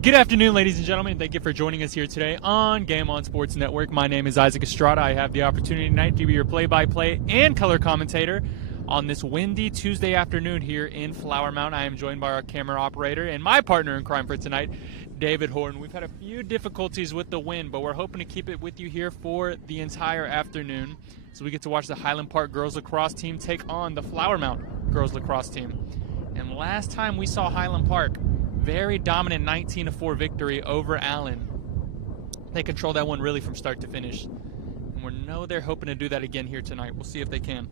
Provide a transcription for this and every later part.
Good afternoon, ladies and gentlemen. Thank you for joining us here today on Game On Sports Network. My name is Isaac Estrada. I have the opportunity tonight to be your play-by-play and color commentator on this windy Tuesday afternoon here in Flowermound. I am joined by our camera operator and my partner in crime for tonight, David Horton. We've had a few difficulties with the wind, but we're hoping to keep it with you here for the entire afternoon, so we get to watch the Highland Park girls lacrosse team take on the Flowermound girls lacrosse team. And last time we saw Highland Park, very dominant 19-4 victory over Allen. They controlled that one really from start to finish. And we know they're hoping to do that again here tonight. We'll see if they can.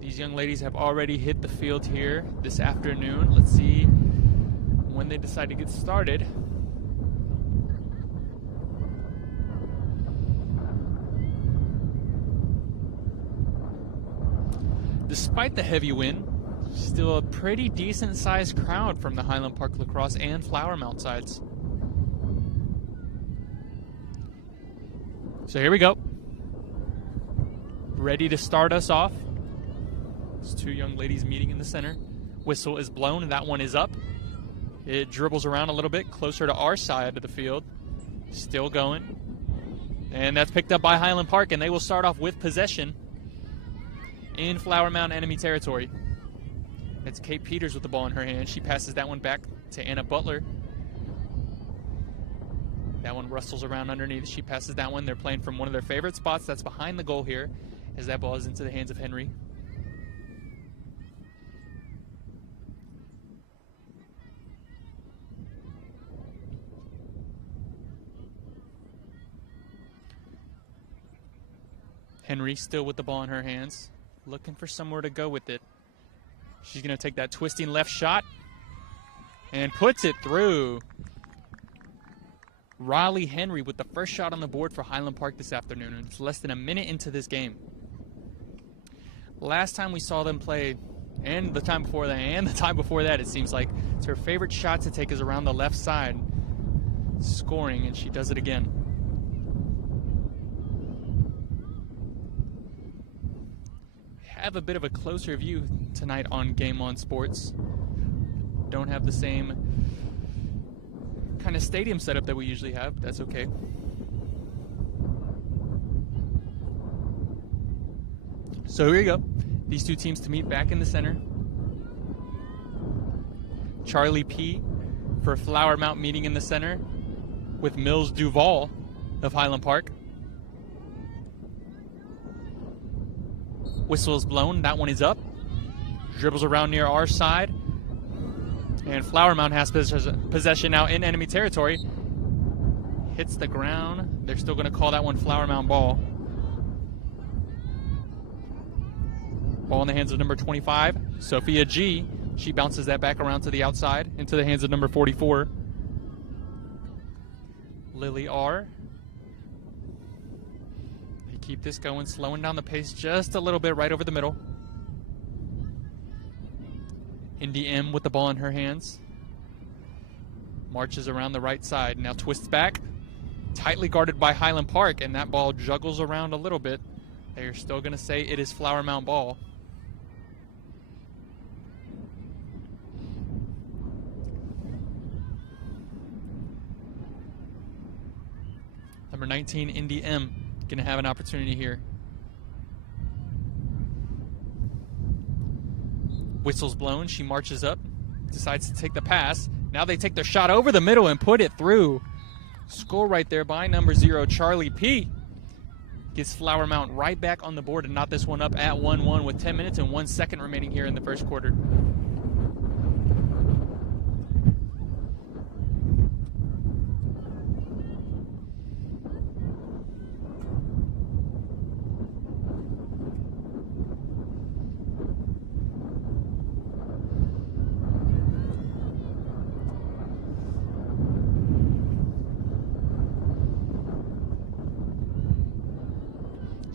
These young ladies have already hit the field here this afternoon. Let's see when they decide to get started. Despite the heavy wind, still a pretty decent sized crowd from the Highland Park Lacrosse and Flowermound sides. So here we go. Ready to start us off. There's two young ladies meeting in the center. Whistle is blown and that one is up. It dribbles around a little bit closer to our side of the field. Still going. And that's picked up by Highland Park, and they will start off with possession in Flowermound enemy territory. It's Kate Peters with the ball in her hand. She passes that one back to Anna Butler. That one rustles around underneath. She passes that one. They're playing from one of their favorite spots. That's behind the goal here, as that ball is into the hands of Henry. Henry still with the ball in her hands, looking for somewhere to go with it. She's going to take that twisting left shot and puts it through. Riley Henry with the first shot on the board for Highland Park this afternoon, and it's less than a minute into this game. Last time we saw them play, and the time before that, it seems like it's her favorite shot to take is around the left side, scoring, and she does it again. Have a bit of a closer view tonight on Game On Sports. Don't have the same kind of stadium setup that we usually have. That's okay. So here you go. These two teams to meet back in the center. Charlie P. for Flowermound meeting in the center with Mills Duval of Highland Park. Whistle is blown. That one is up. Dribbles around near our side. And Flowermound has possession now in enemy territory. Hits the ground. They're still going to call that one Flowermound ball. Ball in the hands of number 25, Sophia G. She bounces that back around to the outside into the hands of number 44, Lily R. Keep this going, slowing down the pace just a little bit right over the middle. Indy M with the ball in her hands. Marches around the right side, now twists back. Tightly guarded by Highland Park, and that ball juggles around a little bit. They're still going to say it is Flowermound ball. Number 19, Indy M. Going to have an opportunity here. Whistle's blown. She marches up, decides to take the pass. Now they take their shot over the middle and put it through. Score right there by number 0, Charlie P. Gets Flowermound right back on the board and knot this one up at 1-1 with 10 minutes and 1 second remaining here in the first quarter.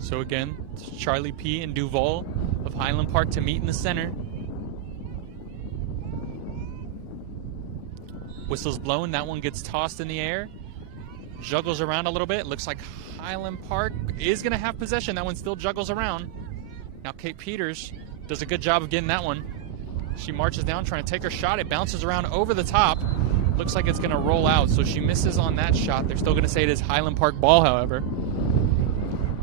So again, it's Charlie P. and Duval of Highland Park to meet in the center. Whistle's blown. That one gets tossed in the air. Juggles around a little bit. Looks like Highland Park is going to have possession. That one still juggles around. Now Kate Peters does a good job of getting that one. She marches down, trying to take her shot. It bounces around over the top. Looks like it's going to roll out, so she misses on that shot. They're still going to say it is Highland Park ball, however.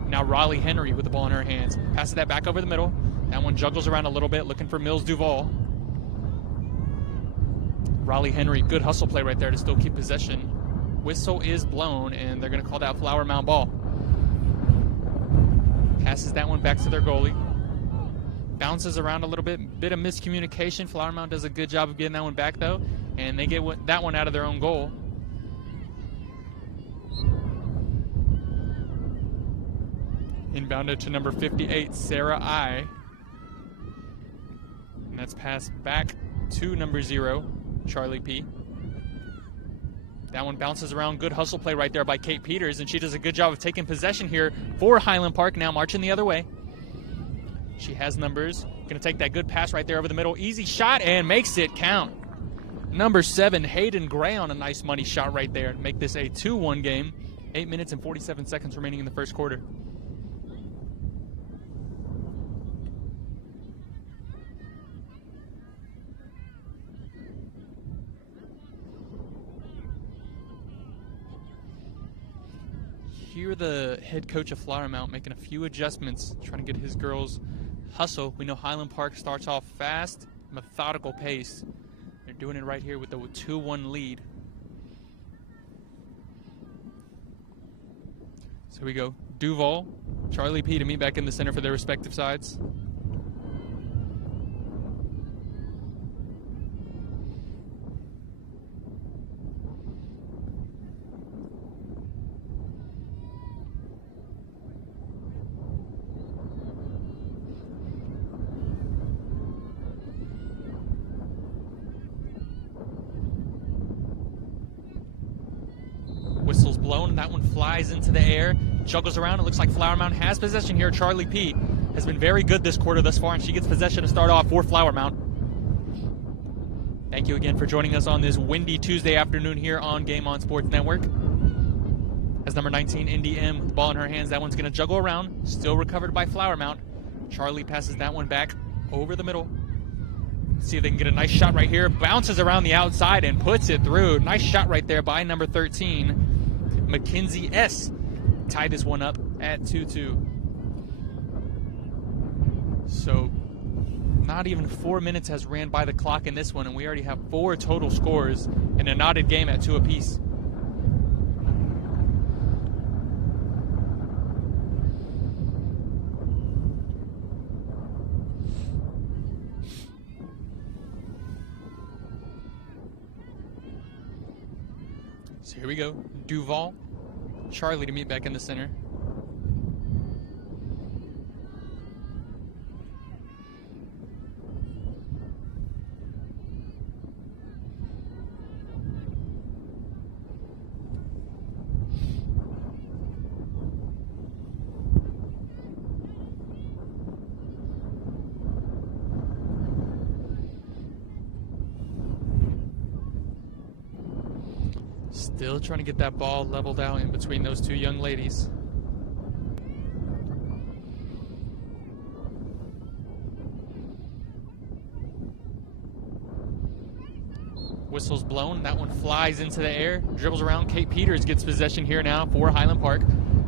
Now Raleigh Henry with the ball in her hands. Passes that back over the middle. That one juggles around a little bit, looking for Mills Duval. Raleigh Henry, good hustle play right there to still keep possession. Whistle is blown, and they're going to call that Flowermound ball. Passes that one back to their goalie. Bounces around a little bit of miscommunication. Flowermound does a good job of getting that one back, though, and they get that one out of their own goal. Inbounded to number 58, Sarah I. And that's passed back to number 0, Charlie P. That one bounces around. Good hustle play right there by Kate Peters, and she does a good job of taking possession here for Highland Park, now marching the other way. She has numbers. Going to take that good pass right there over the middle. Easy shot and makes it count. Number 7, Hayden Gray on a nice money shot right there to make this a 2-1 game. 8 minutes and 47 seconds remaining in the first quarter. Here the head coach of Flowermound making a few adjustments, trying to get his girls hustle. We know Highland Park starts off fast, methodical pace. They're doing it right here with the 2-1 lead. So we go Duval, Charlie P to meet back in the center for their respective sides. Whistle's blown, and that one flies into the air, juggles around. It looks like Flowermound has possession here. Charlie P has been very good this quarter thus far, and she gets possession to start off for Flowermound. Thank you again for joining us on this windy Tuesday afternoon here on Game On Sports Network. As number 19, Indy M, with the ball in her hands, that one's going to juggle around. Still recovered by Flowermound. Charlie passes that one back over the middle. See if they can get a nice shot right here. Bounces around the outside and puts it through. Nice shot right there by number 13. Mackenzie S. Tied this one up at 2-2. So not even 4 minutes has ran by the clock in this one, and we already have 4 total scores in a knotted game at 2 apiece. So here we go. Duval, Charlie to meet back in the center. Still trying to get that ball leveled out in between those two young ladies. Whistle's blown. That one flies into the air. Dribbles around. Kate Peters gets possession here now for Highland Park.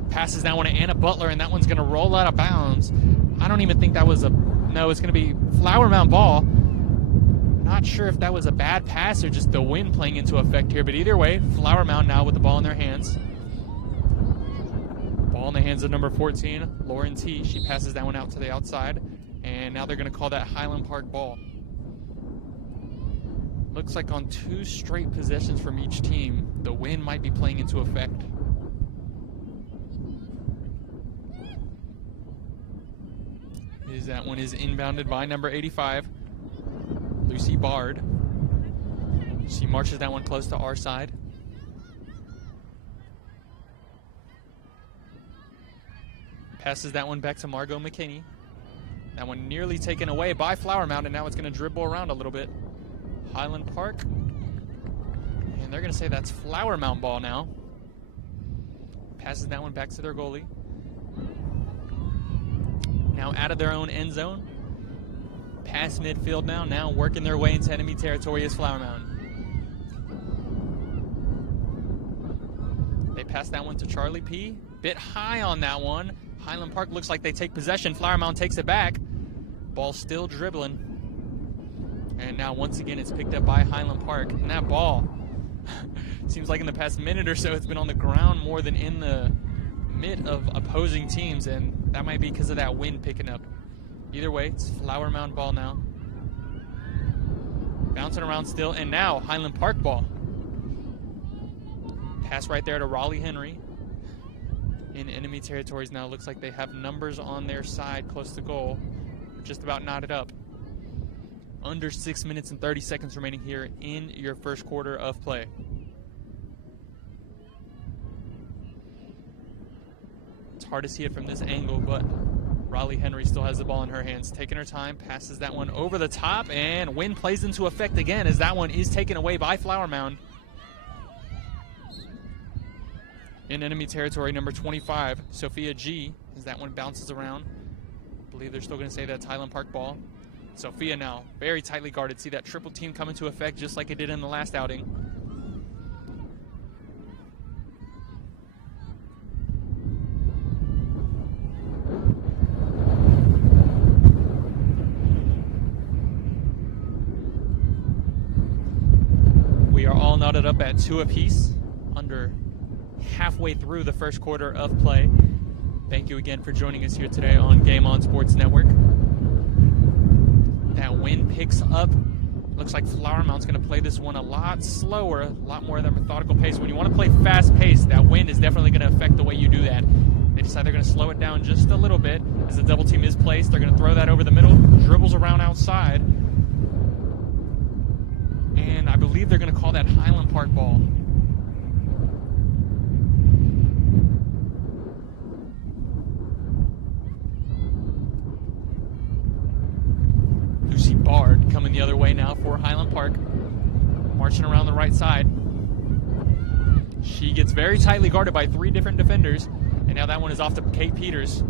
Passes that one to Anna Butler, and that one's going to roll out of bounds. I don't even think that was a... No, it's going to be Flowermound ball. Not sure if that was a bad pass or just the wind playing into effect here, but either way, Flowermound now with the ball in their hands. Ball in the hands of number 14, Lauren T. She passes that one out to the outside, and now they're going to call that Highland Park ball. Looks like on 2 straight possessions from each team, the wind might be playing into effect. That one is inbounded by number 85. Lucy Bard. She marches that one close to our side. Passes that one back to Margot McKinney. That one nearly taken away by Flowermound, and now it's going to dribble around a little bit. Highland Park. And they're going to say that's Flowermound ball now. Passes that one back to their goalie. Now out of their own end zone. past midfield now working their way into enemy territory is Flowermound. They pass that one to Charlie P. Bit high on that one. Highland Park looks like they take possession. Flowermound takes it back. Ball still dribbling. And now once again it's picked up by Highland Park. And that ball, seems like in the past minute or so it's been on the ground more than in the mid of opposing teams. And that might be because of that wind picking up. Either way, it's Flowermound ball now. Bouncing around still. And now Highland Park ball. Pass right there to Raleigh Henry. In enemy territories now. Looks like they have numbers on their side close to goal. Just about knotted up. Under 6 minutes and 30 seconds remaining here in your first quarter of play. It's hard to see it from this angle, but Raleigh Henry still has the ball in her hands. Taking her time, passes that one over the top, and wind plays into effect again as that one is taken away by Flowermound. In enemy territory, number 25, Sophia G, as that one bounces around. I believe they're still going to say that's Highland Park ball. Sophia now, very tightly guarded. See that triple team come into effect just like it did in the last outing. We are all knotted up at 2 apiece, under halfway through the first quarter of play. Thank you again for joining us here today on Game On Sports Network. That wind picks up. Looks like Flowermound's going to play this one a lot slower, a lot more of that methodical pace. When you want to play fast pace, that wind is definitely going to affect the way you do that. They decide they're going to slow it down just a little bit. As the double team is placed, they're going to throw that over the middle, dribbles around outside. And I believe they're going to call that Highland Park ball. Lucy Bard coming the other way now for Highland Park. Marching around the right side. She gets very tightly guarded by 3 different defenders. And now that one is off to Kate Peters.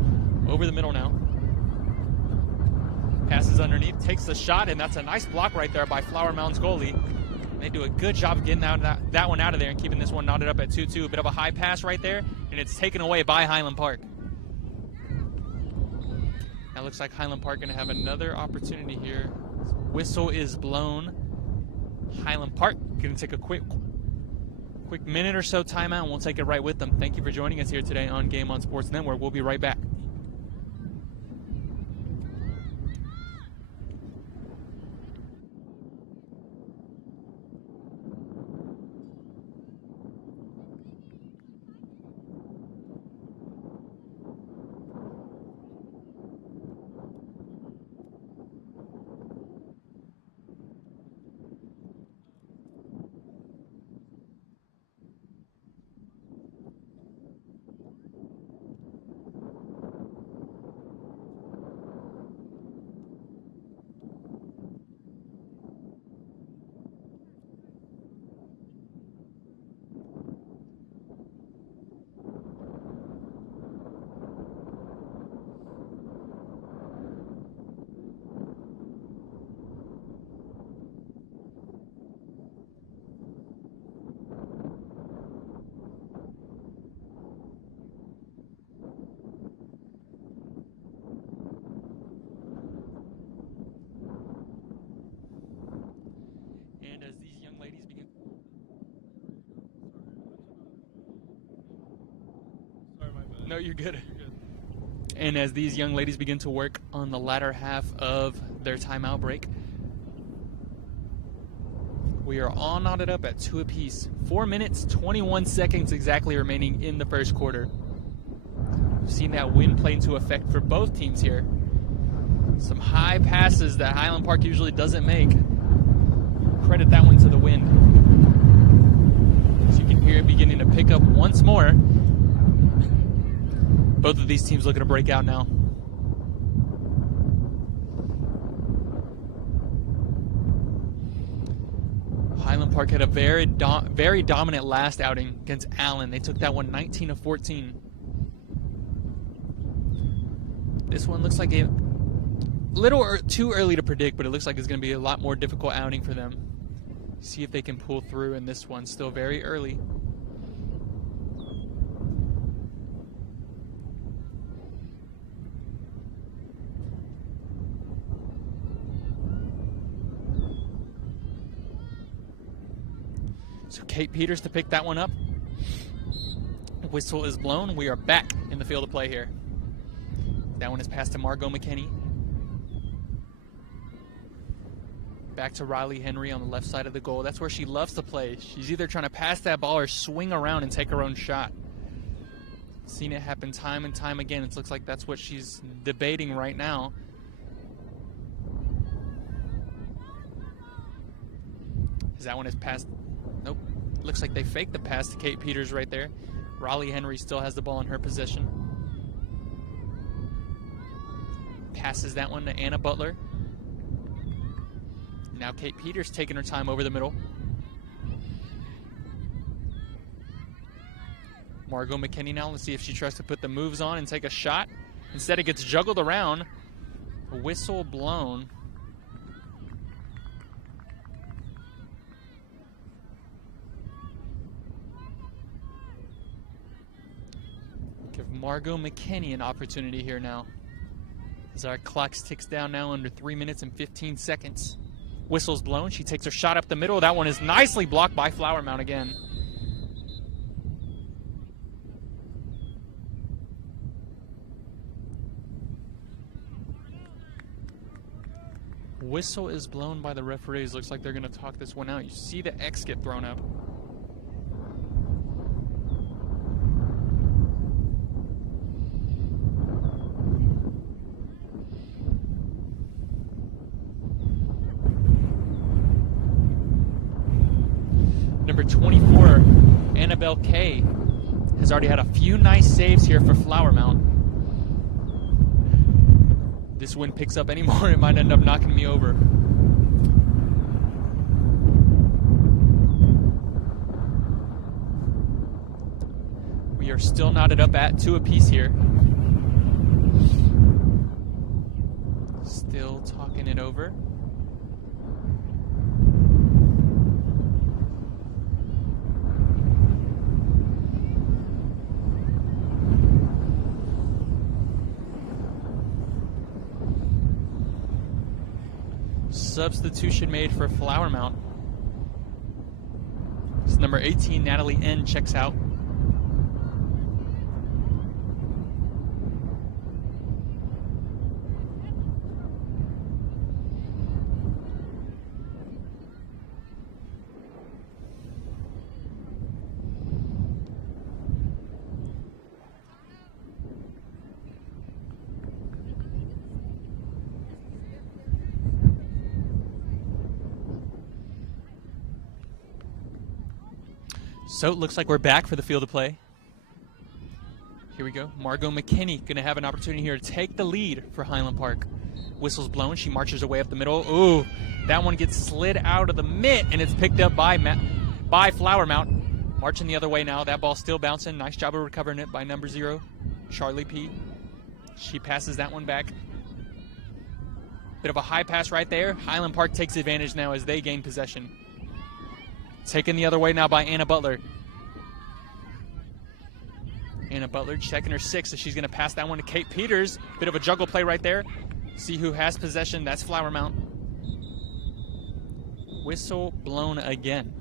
Over the middle now. Passes underneath, takes the shot, and that's a nice block right there by Flowermound's goalie. They do a good job of getting that one out of there and keeping this one knotted up at 2-2. A bit of a high pass right there, and it's taken away by Highland Park. Now looks like Highland Park going to have another opportunity here. Whistle is blown. Highland Park going to take a quick minute or so timeout, and we'll take it right with them. Thank you for joining us here today on Game On Sports Network. We'll be right back. No, you're good. And as these young ladies begin to work on the latter half of their timeout break, we are all knotted up at 2 apiece. 4 minutes, 21 seconds exactly remaining in the first quarter. We've seen that wind play into effect for both teams here. Some high passes that Highland Park usually doesn't make. Credit that one to the wind. As you can hear it beginning to pick up once more. Both of these teams looking to break out now. Highland Park had a very dominant last outing against Allen. They took that one 19-14. This one looks like too early to predict, but it looks like it's going to be a lot more difficult outing for them. See if they can pull through in this one. Still very early. So Kate Peters to pick that one up. Whistle is blown. We are back in the field of play here. That one is passed to Margot McKinney. Back to Riley Henry on the left side of the goal. That's where she loves to play. She's either trying to pass that ball or swing around and take her own shot. Seen it happen time and time again. It looks like that's what she's debating right now. As that one is passed. Nope. Looks like they faked the pass to Kate Peters right there. Riley Henry still has the ball in her possession. Passes that one to Anna Butler. Now Kate Peters taking her time over the middle. Margot McKinney now. Let's see if she tries to put the moves on and take a shot. Instead, it gets juggled around. A whistle blown. Give Margot McKinney an opportunity here now. As our clock ticks down now under 3 minutes and 15 seconds. Whistle's blown. She takes her shot up the middle. That one is nicely blocked by Flowermound again. Whistle is blown by the referees. Looks like they're going to talk this one out. You see the X get thrown up. Number 24, Annabelle Kay, has already had a few nice saves here for Flowermound. This wind picks up anymore, it might end up knocking me over. We are still knotted up at 2 apiece here. Still talking it over. Substitution made for Flowermound. It's number 18, Natalie N, checks out. So it looks like we're back for the field of play. Here we go. Margot McKinney going to have an opportunity here to take the lead for Highland Park. Whistle's blown. She marches her way up the middle. Ooh, that one gets slid out of the mitt, and it's picked up by Flowermound. Marching the other way now. That ball still bouncing. Nice job of recovering it by number 0, Charlie P. She passes that one back. Bit of a high pass right there. Highland Park takes advantage now as they gain possession. Taken the other way now by Anna Butler. Anna Butler checking her 6 as she's going to pass that one to Kate Peters. Bit of a juggle play right there. See who has possession. That's Flowermound. Whistle blown again.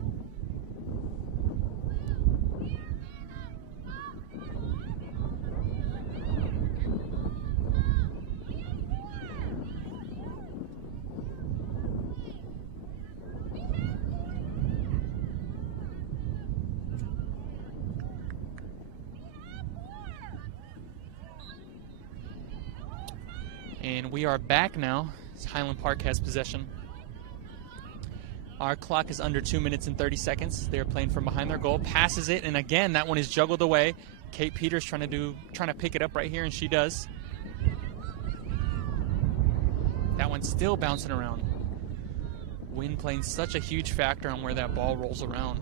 And we are back now as Highland Park has possession. Our clock is under 2 minutes and 30 seconds. They're playing from behind their goal. Passes it, and again, that one is juggled away. Kate Peters trying to pick it up right here, and she does. That one's still bouncing around. Wind playing such a huge factor on where that ball rolls around.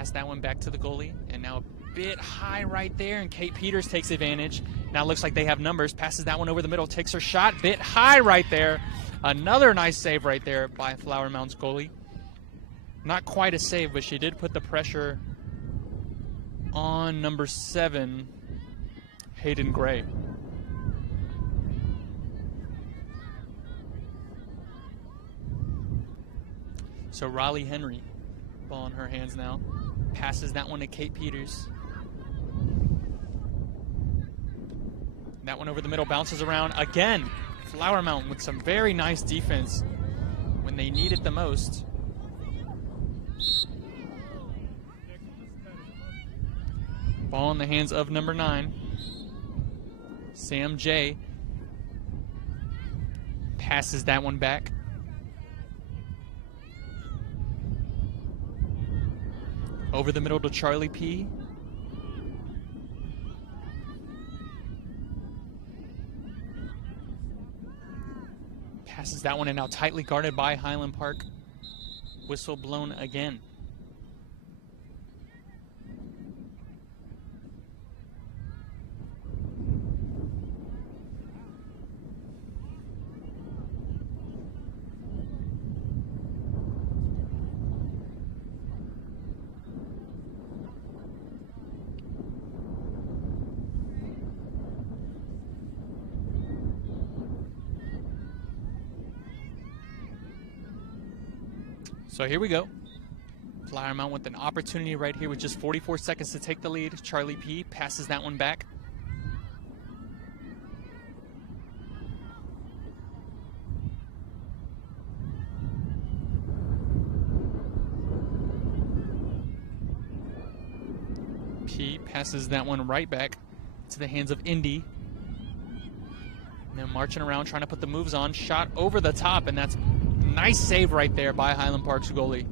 Pass that one back to the goalie, and now a bit high right there, and Kate Peters takes advantage. Now it looks like they have numbers. Passes that one over the middle, takes her shot, bit high right there. Another nice save right there by Flowermound's goalie. Not quite a save, but she did put the pressure on number 7, Hayden Gray. So Riley Henry, ball in her hands now. Passes that one to Kate Peters. That one over the middle, bounces around again. Flowermound with some very nice defense when they need it the most. Ball in the hands of number 9, Sam J. Passes that one back. Over the middle to Charlie P. Passes that one, and now tightly guarded by Highland Park. Whistle blown again. So here we go. Flowermound with an opportunity right here with just 44 seconds to take the lead. Charlie P. passes that one back. P passes that one right back to the hands of Indy. And then marching around trying to put the moves on. Shot over the top, and that's nice save right there by Highland Park's goalie.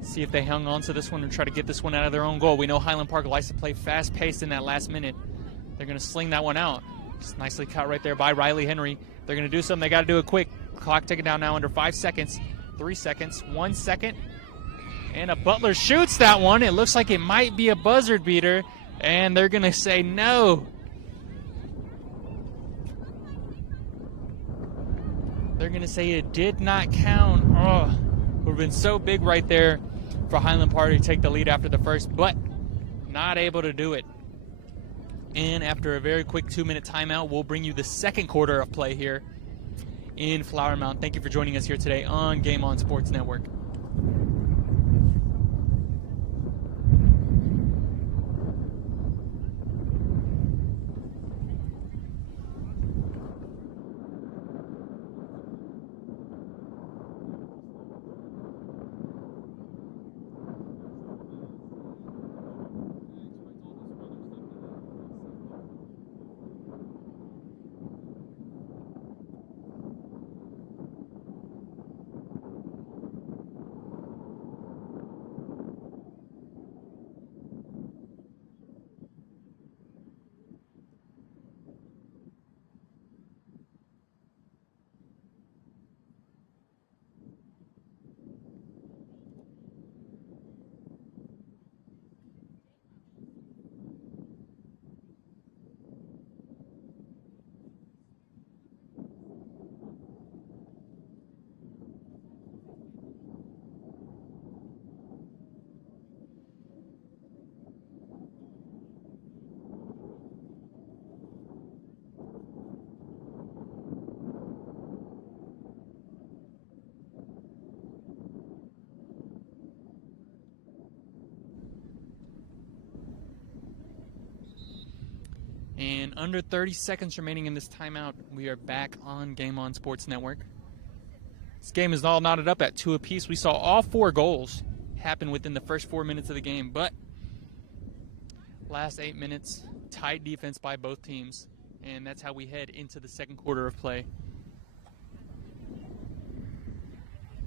See if they hung on to this one and try to get this one out of their own goal. We know Highland Park likes to play fast-paced in that last minute. They're going to sling that one out. Just nicely cut right there by Riley Henry. They're going to do something. They got to do it quick. Clock ticking down now under 5 seconds. 3 seconds. 1 second. And a Butler shoots that one. It looks like it might be a buzzer beater. And they're going to say no. They're going to say it did not count. Oh, would have been so big right there for Highland Park to take the lead after the first, but not able to do it. And after a very quick 2-minute timeout, we'll bring you the second quarter of play here in Flowermound. Thank you for joining us here today on Game On Sports Network. And under 30 seconds remaining in this timeout, we are back on Game On Sports Network. This game is all knotted up at 2 apiece. We saw all 4 goals happen within the first 4 minutes of the game, but last 8 minutes, tight defense by both teams, and that's how we head into the second quarter of play.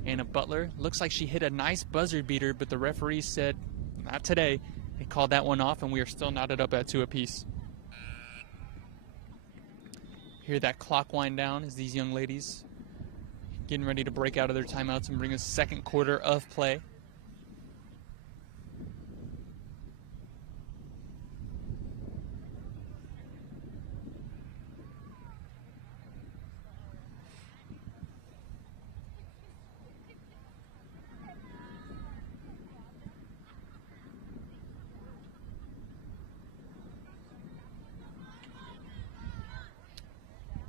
Anna Butler, looks like she hit a nice buzzer beater, but the referee said, not today. They called that one off, and we are still knotted up at 2 apiece. Hear that clock wind down as these young ladies getting ready to break out of their timeouts and bring us second quarter of play.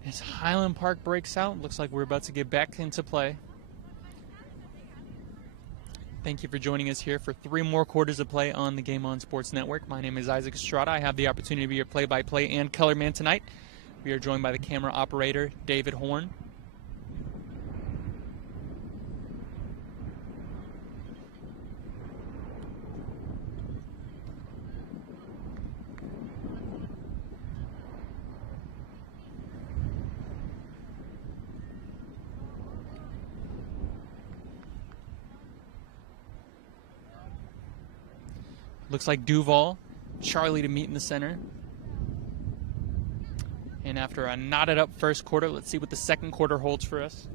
As Highland Park breaks out, looks like we're about to get back into play. Thank you for joining us here for 3 more quarters of play on the Game On Sports Network. My name is Isaac Estrada. I have the opportunity to be your play-by-play and color man tonight. We are joined by the camera operator, David Horn. Looks like Duval, Charlie to meet in the center. And after a knotted up first quarter, let's see what the second quarter holds for us.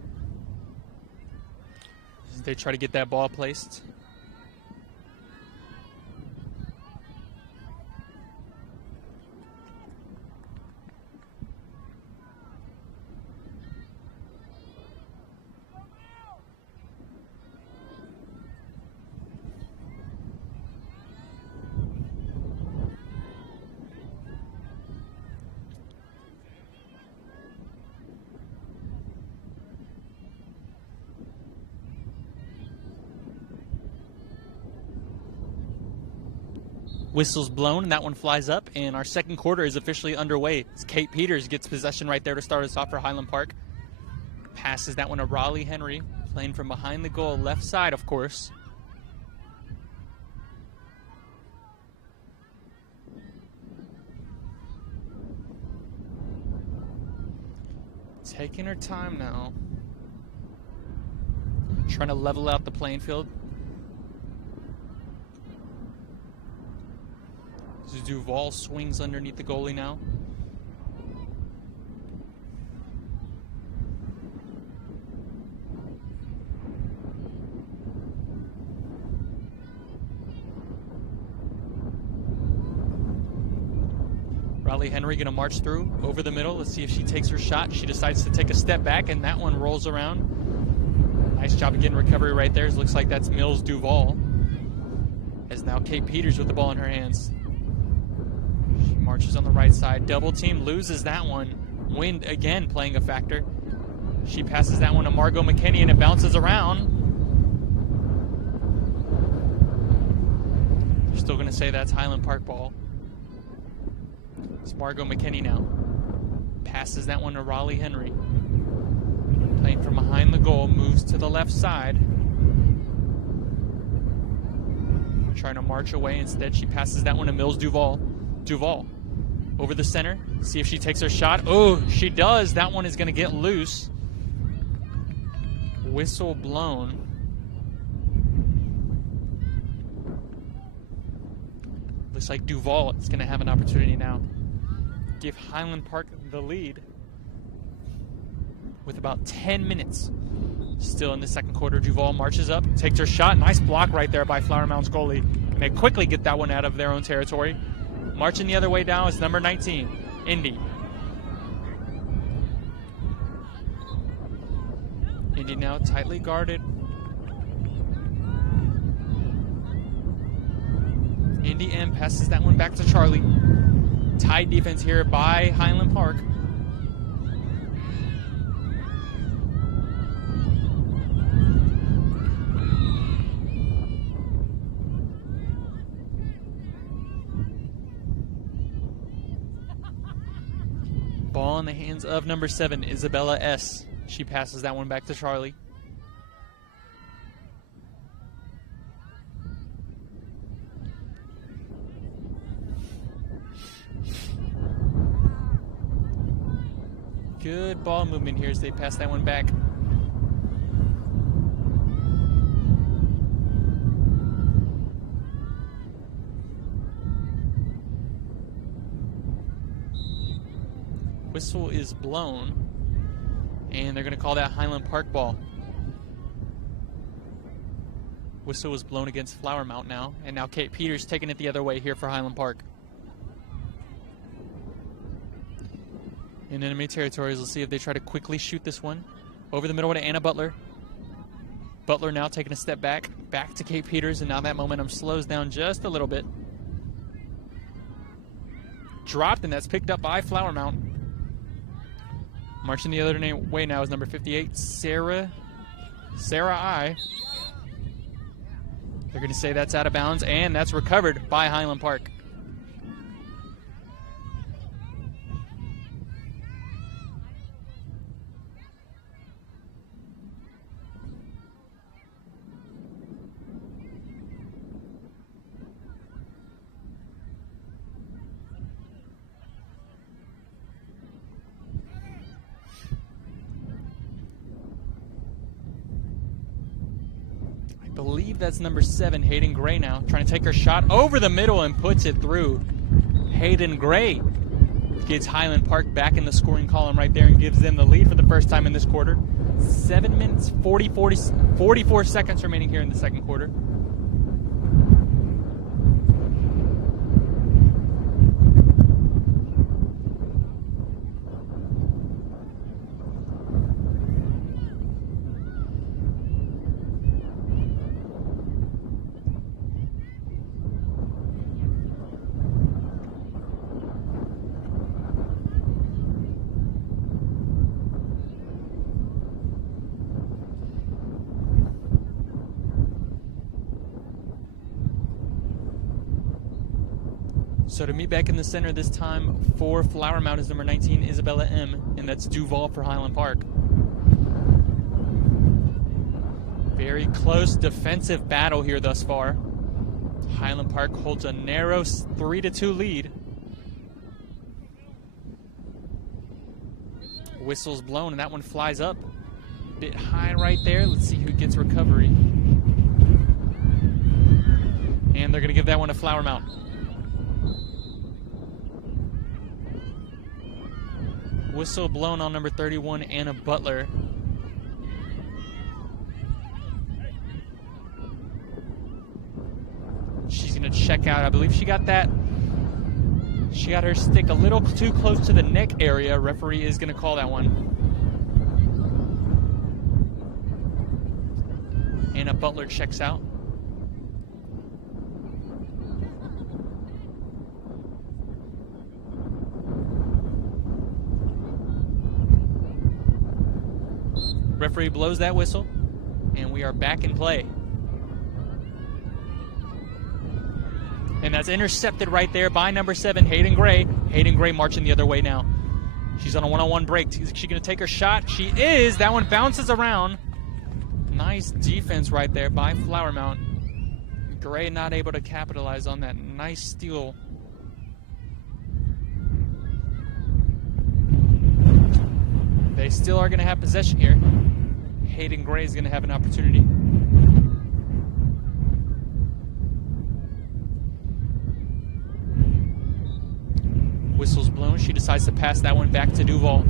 As they try to get that ball placed. Whistle's blown, and that one flies up, and our second quarter is officially underway. As Kate Peters gets possession right there to start us off for Highland Park. Passes that one to Raleigh Henry, playing from behind the goal, left side, of course. Taking her time now. Trying to level out the playing field. Duval swings underneath the goalie now. Raleigh Henry going to march through over the middle. Let's see if she takes her shot. She decides to take a step back, and that one rolls around. Nice job of getting recovery right there. It looks like that's Mills Duval. As now Kate Peters with the ball in her hands. Marches on the right side. Double team, loses that one. Wind again playing a factor. She passes that one to Margot McKinney, and it bounces around. You're still going to say that's Highland Park ball. It's Margot McKinney now. Passes that one to Raleigh Henry. Playing from behind the goal, moves to the left side. Trying to march away. Instead, she passes that one to Mills Duval. Duval over the center. See if she takes her shot. Oh, she does. That one is going to get loose. Whistle blown. Looks like Duval is going to have an opportunity now. Give Highland Park the lead with about 10 minutes still in the second quarter. Duval marches up, takes her shot. Nice block right there by Flowermound's goalie. And they quickly get that one out of their own territory. Marching the other way down is number 19, Indy. Indy now tightly guarded. Indy M passes that one back to Charlie. Tight defense here by Highland Park. Ball in the hands of number 7, Isabella S. She passes that one back to Charlie. Good ball movement here as they pass that one back. Whistle is blown, and they're going to call that Highland Park ball. Whistle was blown against Flowermound now, and now Kate Peters taking it the other way here for Highland Park. In enemy territories, let's see if they try to quickly shoot this one. Over the middle to Anna Butler. Butler now taking a step back to Kate Peters, and now that momentum slows down just a little bit. Dropped, and that's picked up by Flowermound. Marching the other way now is number 58, Sarah I. They're going to say that's out of bounds, and that's recovered by Highland Park. I believe that's number 7, Hayden Gray now, trying to take her shot over the middle and puts it through. Hayden Gray gets Highland Park back in the scoring column right there and gives them the lead for the first time in this quarter. 7 minutes, 44 seconds remaining here in the second quarter. So to meet back in the center this time for Flowermound is number 19, Isabella M., and that's Duval for Highland Park. Very close defensive battle here thus far. Highland Park holds a narrow 3-2 lead. Whistle's blown, and that one flies up. A bit high right there. Let's see who gets recovery. And they're going to give that one to Flowermound. Whistle blown on number 31, Anna Butler. She's going to check out. I believe she got her stick a little too close to the neck area. Referee is going to call that one. Anna Butler checks out. Referee blows that whistle, and we are back in play. And that's intercepted right there by number 7, Hayden Gray. Hayden Gray marching the other way now. She's on a one-on-one break. Is she going to take her shot? She is. That one bounces around. Nice defense right there by Flowermound. Gray not able to capitalize on that nice steal. They still are going to have possession here. Hayden Gray is going to have an opportunity. Whistle's blown. She decides to pass that one back to Duval.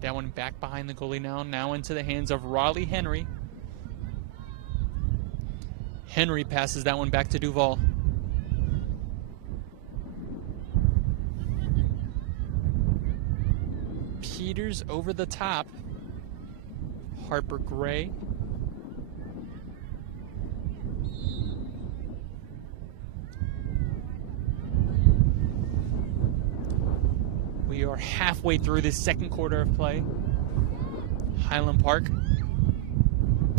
That one back behind the goalie now into the hands of Raleigh Henry. Henry passes that one back to Duval. Peters over the top. Harper Gray. We are halfway through this second quarter of play. Highland Park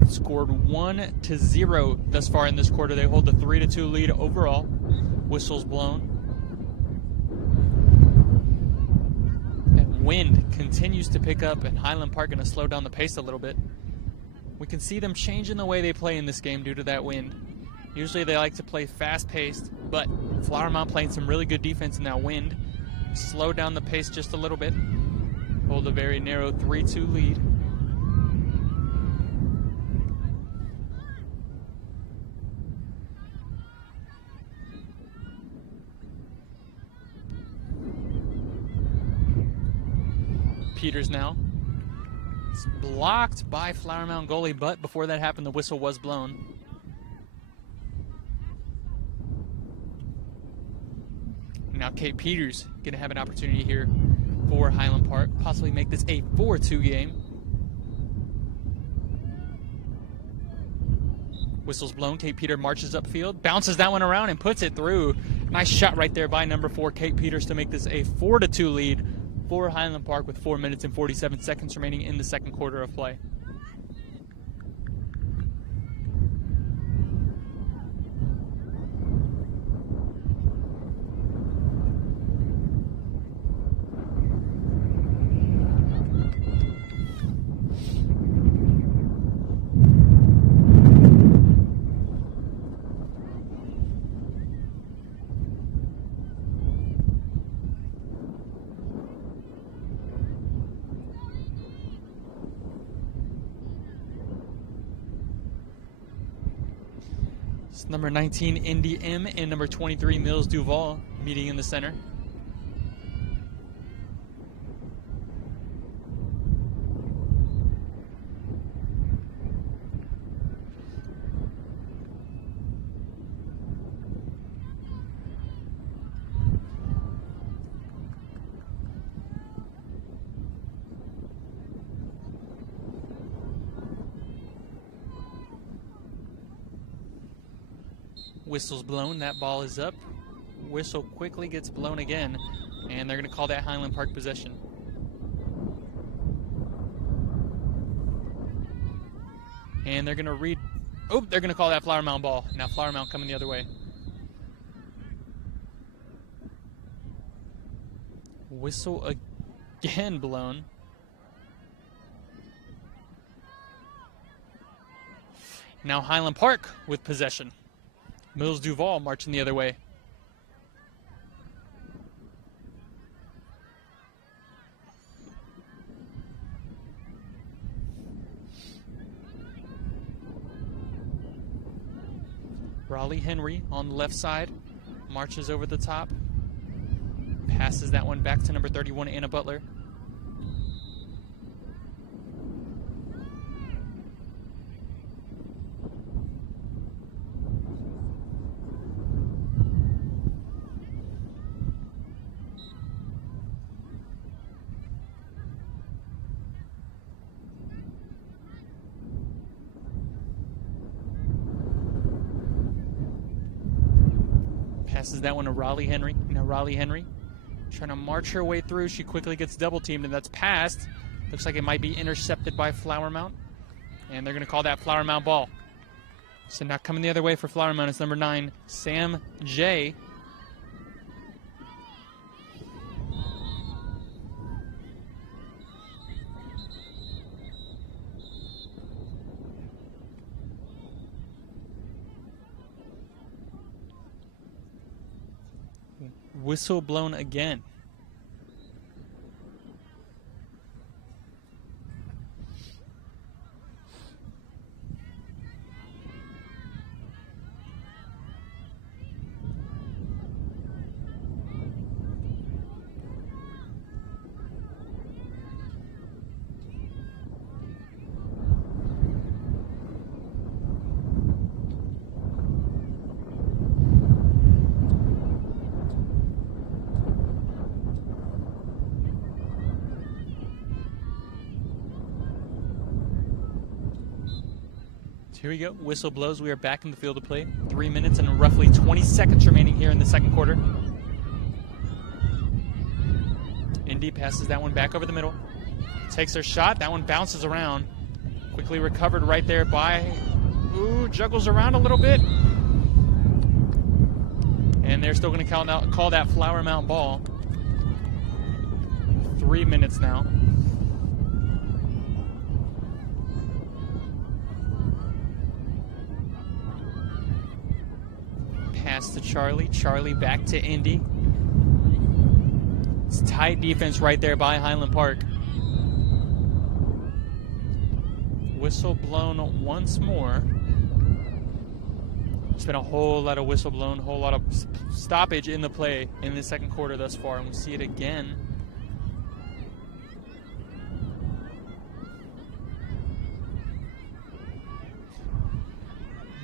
scored 1-0 thus far in this quarter. They hold the 3-2 lead overall. Whistle's blown. That wind continues to pick up, and Highland Park going to slow down the pace a little bit. We can see them changing the way they play in this game due to that wind. Usually they like to play fast-paced, but Flowermound playing some really good defense in that wind. slow down the pace just a little bit. Hold a very narrow 3-2 lead. Peters now. It's blocked by Flowermound goalie, but before that happened, the whistle was blown. Now Kate Peters going to have an opportunity here for Highland Park, possibly make this a 4-2 game. Whistle's blown. Kate Peters marches upfield, bounces that one around and puts it through. Nice shot right there by number 4, Kate Peters, to make this a 4-2 lead for Highland Park with 4 minutes and 47 seconds remaining in the second quarter of play. It's number 19, Indy M, and number 23, Mills Duval, meeting in the center. Whistle's blown. That ball is up. Whistle quickly gets blown again, and they're going to call that Highland Park possession. And they're going to they're going to call that Flowermound ball. Now Flowermound coming the other way. Whistle again blown. Now Highland Park with possession. Mills Duval marching the other way. Raleigh Henry on the left side, marches over the top, passes that one back to number 31, Anna Butler. Passes that one to Raleigh Henry. Now Raleigh Henry trying to march her way through. She quickly gets double teamed, and that's passed. Looks like it might be intercepted by Flowermound. And they're going to call that Flowermound ball. So now coming the other way for Flowermound is number 9, Sam J. Whistle blown again. Here we go. Whistle blows. We are back in the field of play. 3 minutes and roughly 20 seconds remaining here in the second quarter. Indy passes that one back over the middle. Takes her shot. That one bounces around. Quickly recovered right there by... juggles around a little bit. And they're still going to call that Flowermound ball. 3 minutes now. Pass to Charlie. Charlie back to Indy. It's tight defense right there by Highland Park. Whistle blown once more. There's been a whole lot of whistle blown, a whole lot of stoppage in the play in the second quarter thus far, and we see it again.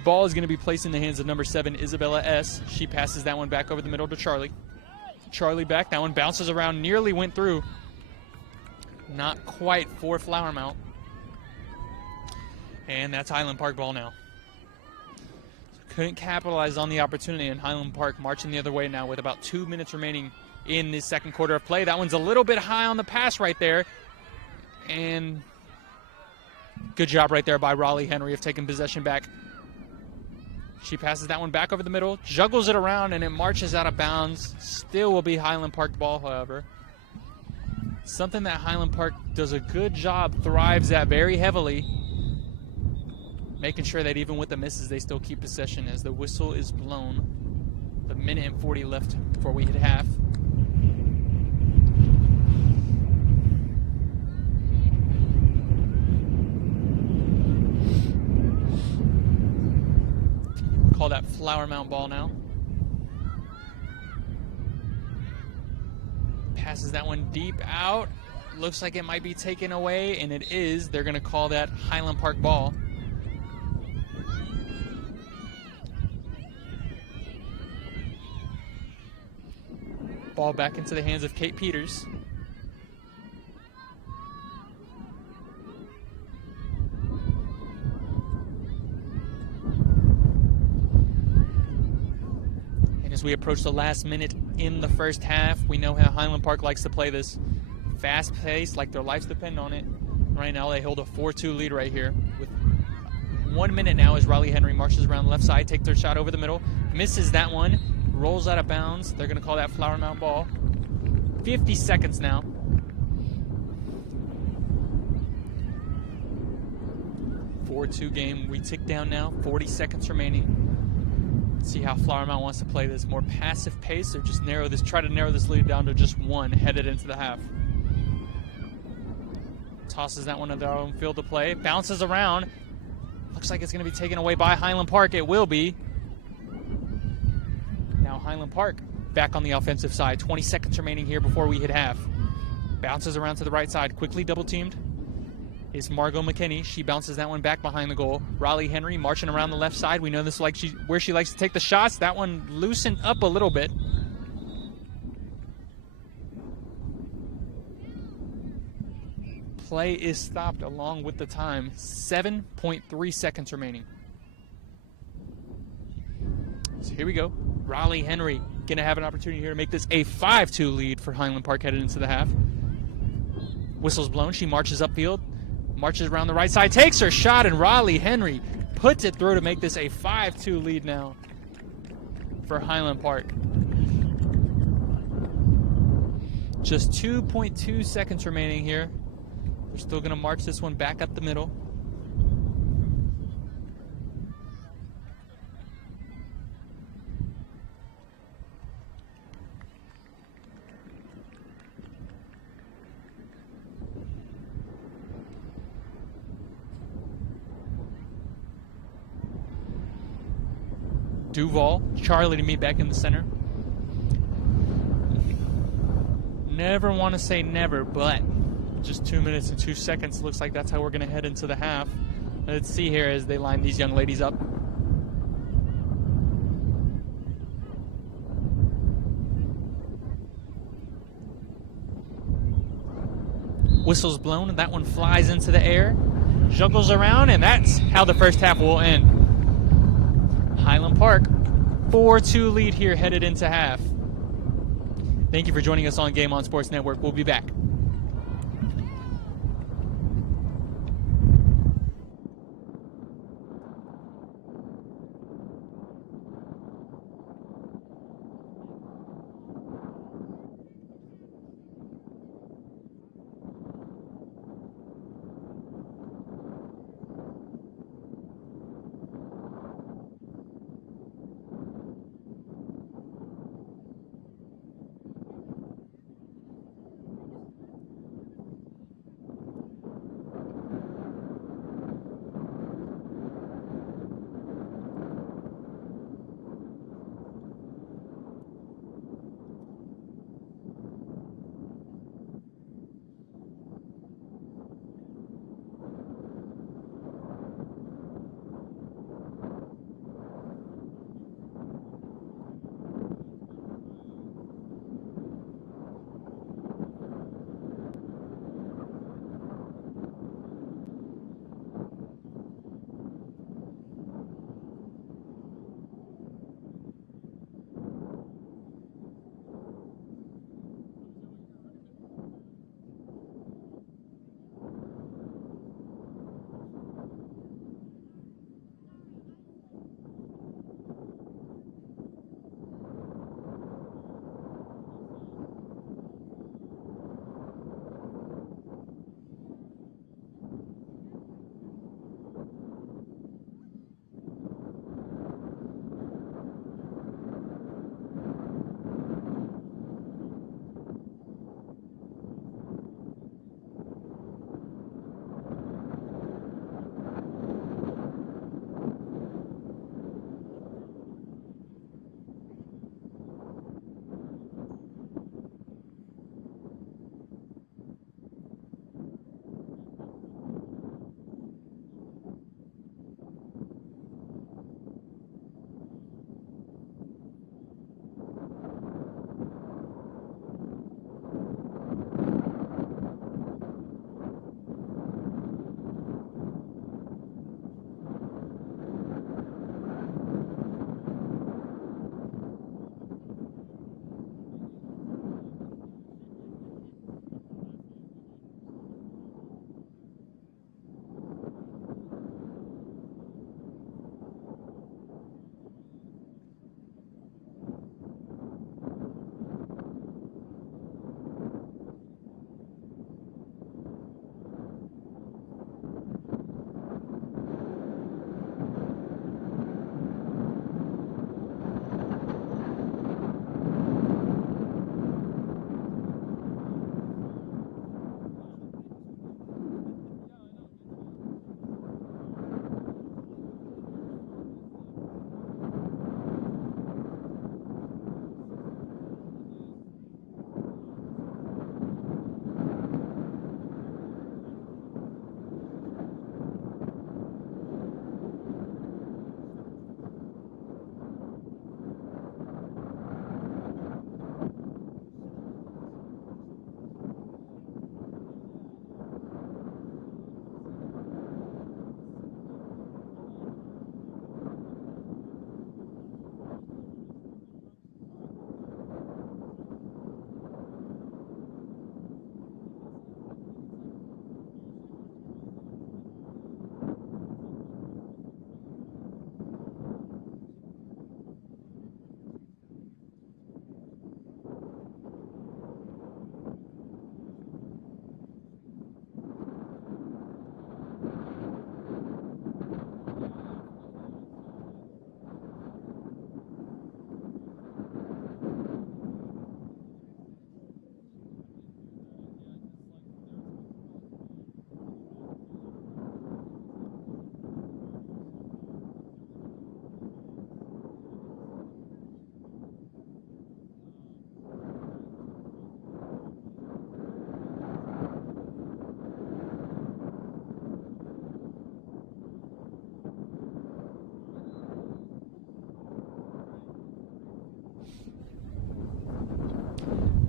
Ball is going to be placed in the hands of number 7, Isabella S. She passes that one back over the middle to Charlie. Charlie back. That one bounces around, nearly went through. Not quite for Flowermound. And that's Highland Park ball now. Couldn't capitalize on the opportunity, and Highland Park marching the other way now with about 2 minutes remaining in the second quarter of play. That one's a little bit high on the pass right there. And good job right there by Raleigh Henry of taking possession back. She passes that one back over the middle, juggles it around, and it marches out of bounds. Still will be Highland Park ball, however. Something that Highland Park does a good job, thrives at very heavily, making sure that even with the misses, they still keep possession as the whistle is blown. The minute and 40 left before we hit half. Call that Flowermound ball now. Passes that one deep out. Looks like it might be taken away, and it is. They're going to call that Highland Park ball. Ball back into the hands of Kate Peters. As we approach the last minute in the first half, we know how Highland Park likes to play this fast-paced, like their lives depend on it. Right now, they hold a 4-2 lead right here. With 1 minute now as Raleigh Henry marches around the left side, takes their shot over the middle, misses that one, rolls out of bounds. They're going to call that Flowermound ball. 50 seconds now. .4-2 game. We tick down now. 40 seconds remaining. See how Flowermound wants to play this. More passive pace, or just try to narrow this lead down to just one headed into the half. Tosses that one to their own field to play. Bounces around. Looks like it's going to be taken away by Highland Park. It will be. Now Highland Park back on the offensive side. 20 seconds remaining here before we hit half. Bounces around to the right side. Quickly double teamed is Margot McKinney. She bounces that one back behind the goal. Raleigh Henry marching around the left side. We know this where she likes to take the shots. That one loosened up a little bit. Play is stopped along with the time. 7.3 seconds remaining. So here we go. Raleigh Henry going to have an opportunity here to make this a 5-2 lead for Highland Park headed into the half. Whistle's blown. She marches upfield. Marches around the right side, takes her shot, and Raleigh Henry puts it through to make this a 5-2 lead now for Highland Park. Just 2.2 seconds remaining here. They're still going to march this one back up the middle. Duval, Charlie to meet back in the center. Never want to say never, but just 2 minutes and 2 seconds. Looks like that's how we're going to head into the half. Let's see here as they line these young ladies up. Whistle's blown, and that one flies into the air. Juggles around, and that's how the first half will end. Highland Park, 4-2 lead here headed into half. Thank you for joining us on Game On Sports Network. We'll be back.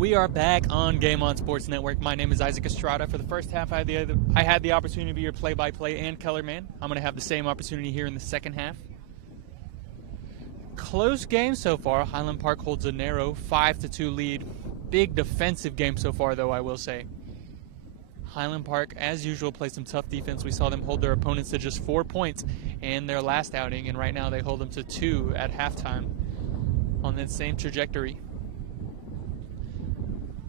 We are back on Game On Sports Network. My name is Isaac Estrada. For the first half, I had the opportunity to be your play-by-play and color man. I'm going to have the same opportunity here in the second half. Close game so far. Highland Park holds a narrow 5-2 lead. Big defensive game so far, though, I will say. Highland Park, as usual, plays some tough defense. We saw them hold their opponents to just 4 points in their last outing, and right now they hold them to 2 at halftime on that same trajectory.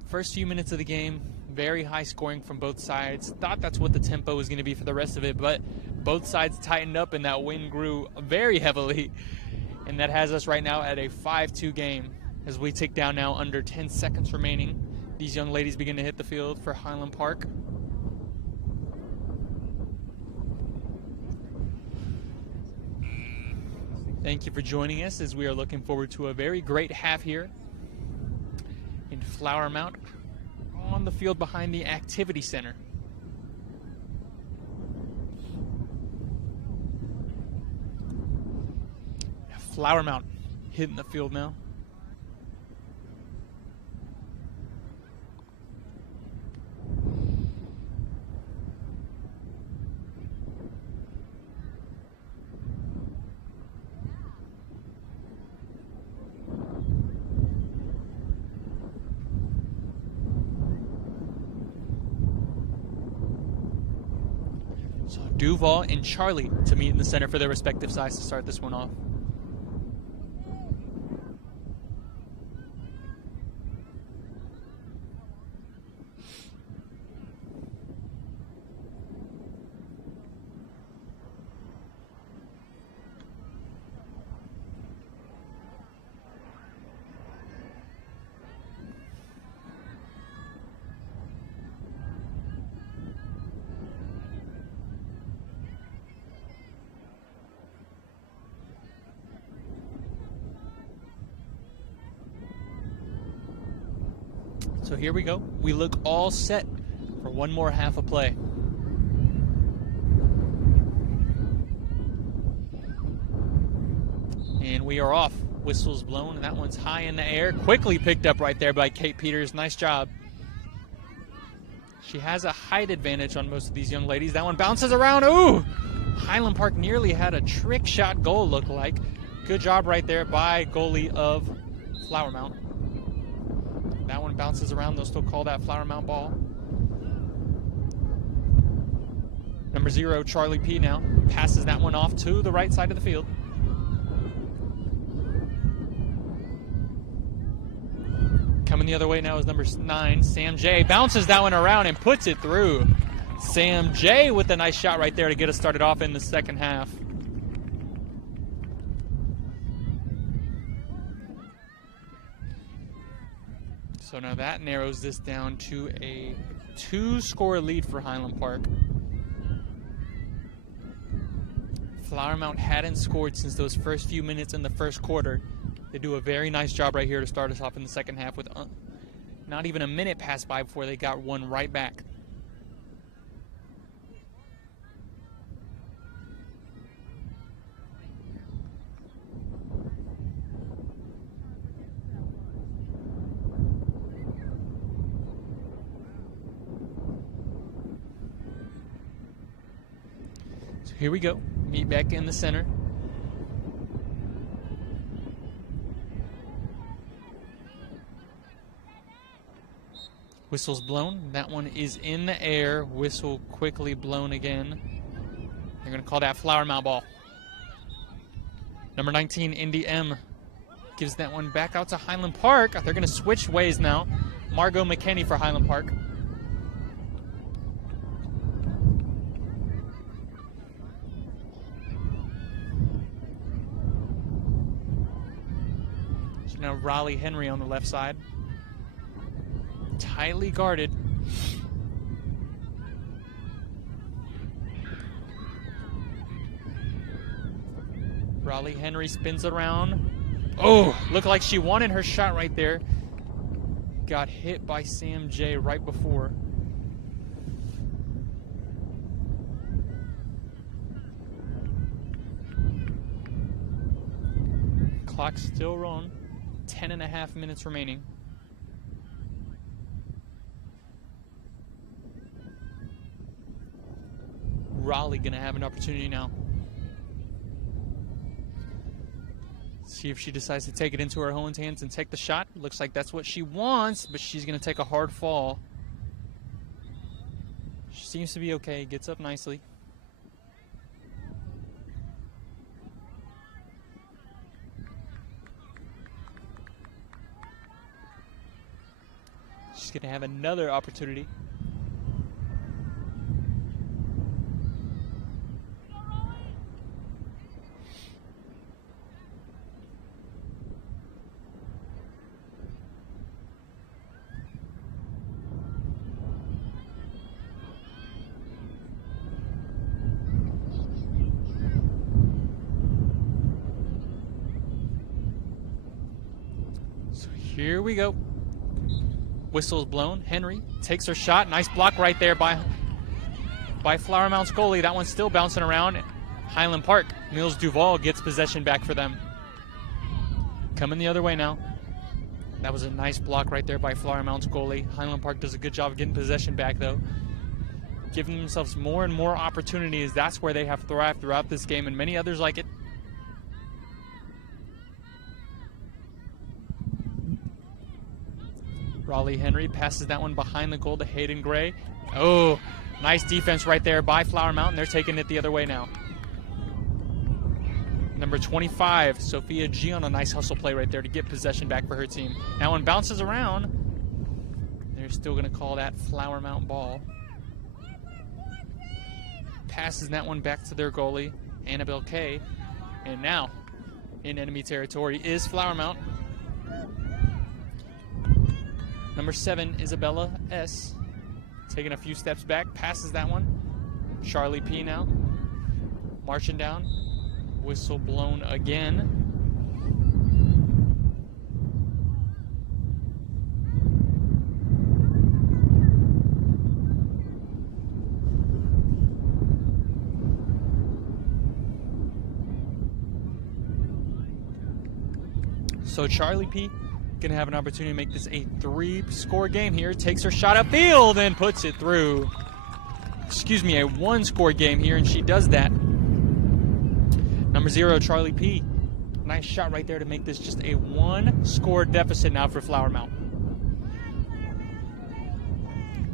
First few minutes of the game, very high scoring from both sides. Thought that's what the tempo was going to be for the rest of it, but both sides tightened up and that wind grew very heavily. And that has us right now at a 5-2 game as we tick down now under 10 seconds remaining. These young ladies begin to hit the field for Highland Park. Thank you for joining us as we are looking forward to a very great half here in Flowermound on the field behind the Activity Center. Flowermound hitting the field now. So Duval and Charlie to meet in the center for their respective sides to start this one off. So here we go. We look all set for one more half of play. And we are off. Whistle's blown, and that one's high in the air. Quickly picked up right there by Kate Peters. Nice job. She has a height advantage on most of these young ladies. That one bounces around. Ooh! Highland Park nearly had a trick shot goal, look like. Good job right there by goalie of Flowermound. That one bounces around. They'll still call that Flowermound ball. Number 0, Charlie P. now passes that one off to the right side of the field. Coming the other way now is number 9, Sam J. Bounces that one around and puts it through. Sam J. with a nice shot right there to get us started off in the second half. So now that narrows this down to a 2-score lead for Highland Park. Flowermound hadn't scored since those first few minutes in the first quarter. They do a very nice job right here to start us off in the second half with not even a minute passed by before they got one right back. So here we go. Meet back in the center. Whistle's blown. That one is in the air. Whistle quickly blown again. They're going to call that Flowermound ball. Number 19, Indy M, gives that one back out to Highland Park. They're going to switch ways now. Margot McKinney for Highland Park. So now Raleigh Henry on the left side. Tightly guarded. Raleigh Henry spins around. Oh, looked like she wanted her shot right there. Got hit by Sam J right before. Clock's still rolling. 10.5 minutes remaining. Raleigh going to have an opportunity now. See if she decides to take it into her own hands and take the shot. Looks like that's what she wants, but she's going to take a hard fall. She seems to be okay. Gets up nicely. She's going to have another opportunity. So here we go. Whistle's blown. Henry takes her shot. Nice block right there by Flowermound's goalie. That one's still bouncing around. Highland Park. Mills Duval gets possession back for them. Coming the other way now. That was a nice block right there by Flowermound's goalie. Highland Park does a good job of getting possession back, though. Giving themselves more and more opportunities. That's where they have thrived throughout this game, and many others like it. Raleigh Henry passes that one behind the goal to Hayden Gray. Oh, nice defense right there by Flowermound. They're taking it the other way now. Number 25, Sophia G on a nice hustle play right there to get possession back for her team. That one bounces around. They're still going to call that Flowermound ball. Passes that one back to their goalie, Annabelle K. And now, in enemy territory is Flowermound. Number 7, Isabella S. Taking a few steps back, passes that one. Charlie P now. Marching down. Whistle blown again. So Charlie P gonna have an opportunity to make this a 3-score game here. Takes her shot upfield and puts it through. Excuse me, a 1-score game here, and she does that. Number 0, Charlie P. Nice shot right there to make this just a 1-score deficit now for Flowermound.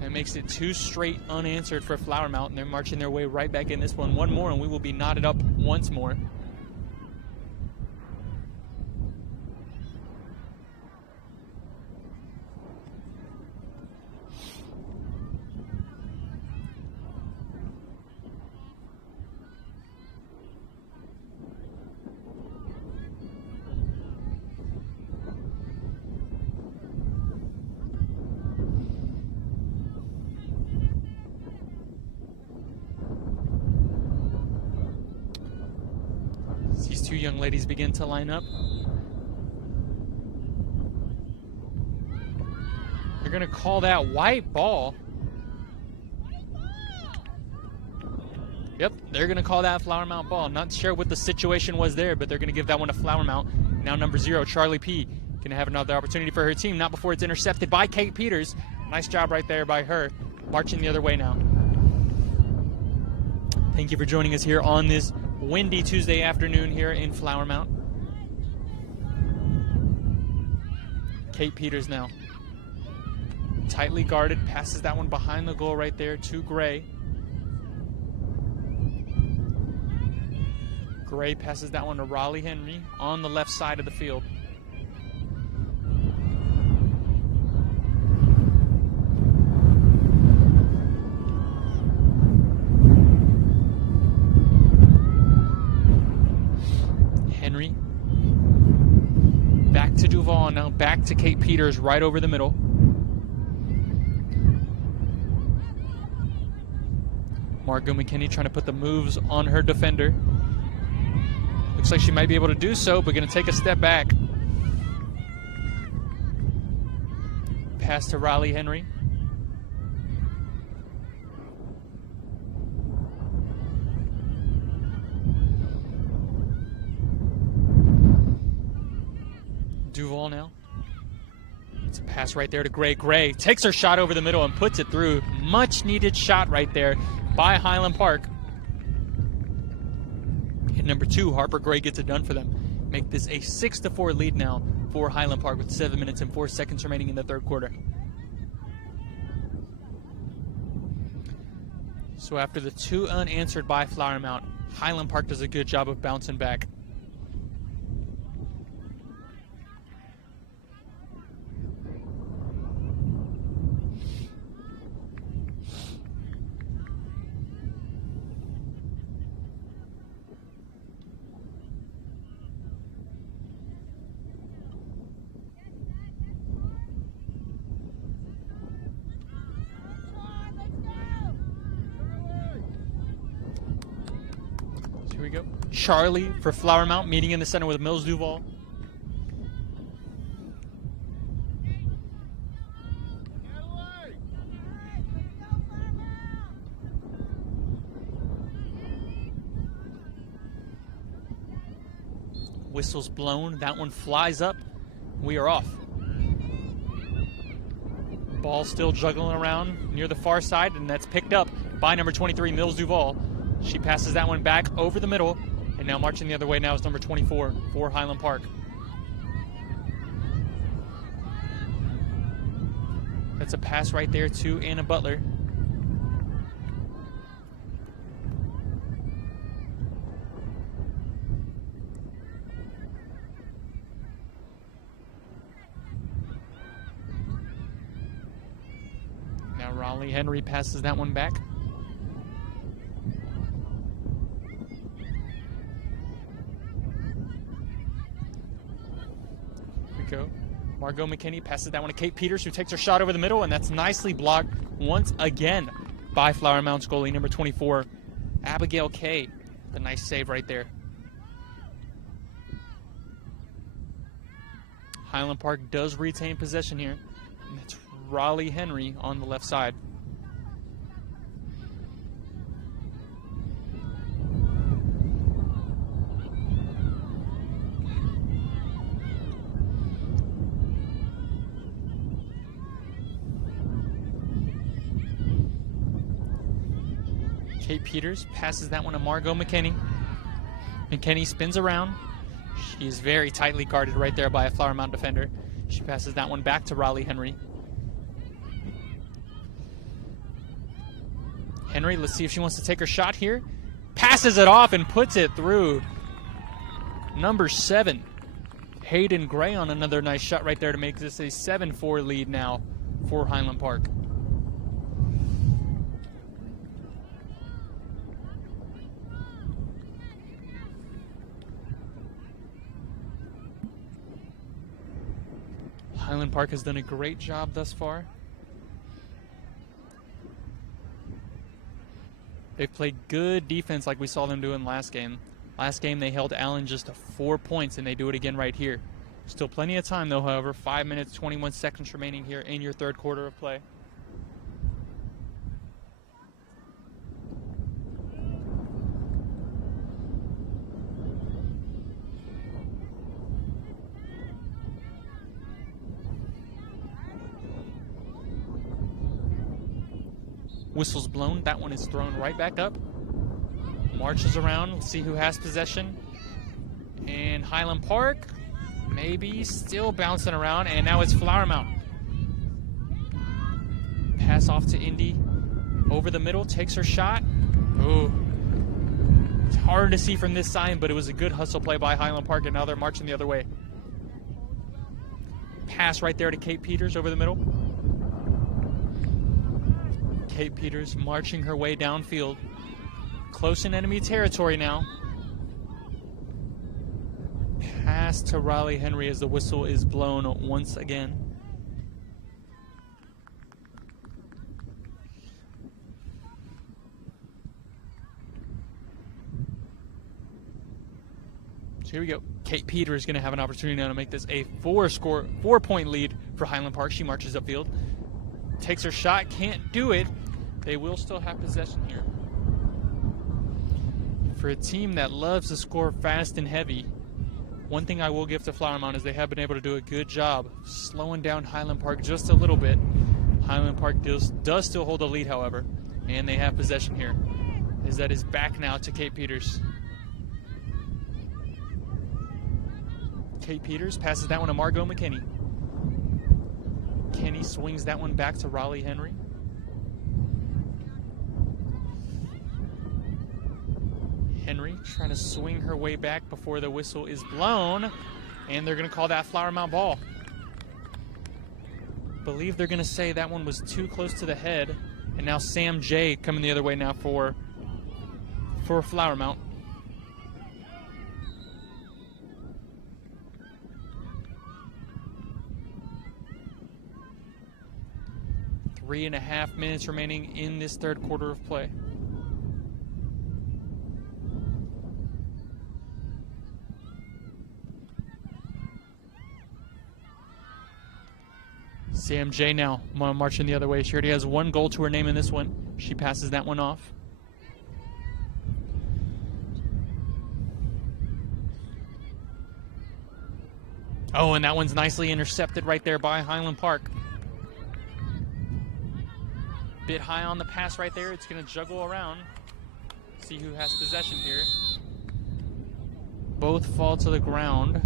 That makes it 2 straight unanswered for Flowermound, and they're marching their way right back in this one. One more, and we will be knotted up once more. These 2 young ladies begin to line up. They're going to call that white ball. Yep, they're going to call that Flowermound ball. Not sure what the situation was there, but they're going to give that one to Flowermound. Now number 0, Charlie P. Going to have another opportunity for her team. Not before it's intercepted by Kate Peters. Nice job right there by her. Marching the other way now. Thank you for joining us here on this windy Tuesday afternoon here in Flowermound. Kate Peters now. Tightly guarded, passes that one behind the goal right there to Gray. Gray passes that one to Raleigh Henry on the left side of the field. Henry. Back to Duval, now back to Kate Peters right over the middle. Margot McKinney trying to put the moves on her defender. Looks like she might be able to do so, but going to take a step back. Pass to Raleigh Henry. Duval now. It's a pass right there to Gray. Gray takes her shot over the middle and puts it through. Much needed shot right there by Highland Park. And number 2, Harper Gray gets it done for them. Make this a 6-4 lead now for Highland Park with 7 minutes and 4 seconds remaining in the third quarter. So after the 2 unanswered by Flowermound, Highland Park does a good job of bouncing back. Here we go. Charlie for Flowermound, meeting in the center with Mills Duval. Whistle's blown. That one flies up. We are off. Ball still juggling around near the far side, and that's picked up by number 23, Mills Duval. She passes that one back over the middle, and now marching the other way now is number 24 for Highland Park. That's a pass right there to Anna Butler. Now Raleigh Henry passes that one back. Go. Margot McKinney passes that one to Kate Peters, who takes her shot over the middle, and that's nicely blocked once again by Flowermound's goalie, number 24, Abigail Kay. A nice save right there. Highland Park does retain possession here, and it's Raleigh Henry on the left side. Kate Peters passes that one to Margot McKinney. McKinney spins around. She is very tightly guarded right there by a Flowermound defender. She passes that one back to Raleigh Henry. Henry, let's see if she wants to take her shot here. Passes it off and puts it through. Number 7, Hayden Gray on another nice shot right there to make this a 7-4 lead now for Highland Park. Highland Park has done a great job thus far. They've played good defense like we saw them do in last game. Last game they held Allen just to 4 points, and they do it again right here. Still plenty of time though, however. 5 minutes, 21 seconds remaining here in your third quarter of play. Whistle's blown. That one is thrown right back up. Marches around. We'll see who has possession. And Highland Park, maybe still bouncing around. And now it's Flowermound. Pass off to Indy. Over the middle. Takes her shot. Ooh. It's hard to see from this side, but it was a good hustle play by Highland Park, and now they're marching the other way. Pass right there to Kate Peters over the middle. Kate Peters marching her way downfield. Close in enemy territory now. Pass to Raleigh Henry as the whistle is blown once again. So here we go. Kate Peters is going to have an opportunity now to make this a 4-point lead for Highland Park. She marches upfield. Takes her shot, can't do it. They will still have possession here. For a team that loves to score fast and heavy, one thing I will give to Flowermound is they have been able to do a good job slowing down Highland Park just a little bit. Highland Park does still hold the lead, however, and they have possession here. As that is back now to Kate Peters. Kate Peters, passes that one to Margot McKinney. Kenny swings that one back to Raleigh Henry. Henry trying to swing her way back before the whistle is blown, and they're going to call that Flowermound ball. Believe they're going to say that one was too close to the head, and now Sam J coming the other way now for Flowermound. Three and a half minutes remaining in this third quarter of play. Sam J now marching the other way. She already has one goal to her name in this one. She passes that one off. Oh, and that one's nicely intercepted right there by Highland Park. Bit high on the pass right there. It's going to juggle around. See who has possession here. Both fall to the ground.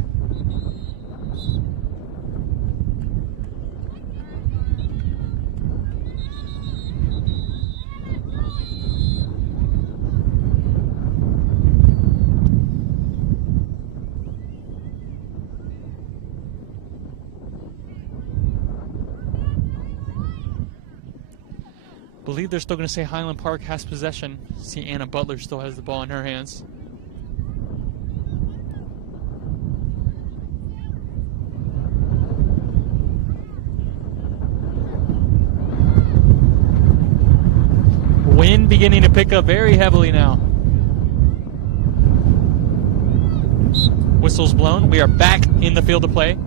Believe they're still going to say Highland Park has possession. See, Anna Butler still has the ball in her hands. Wind beginning to pick up very heavily now. Whistle's blown. We are back in the field of play.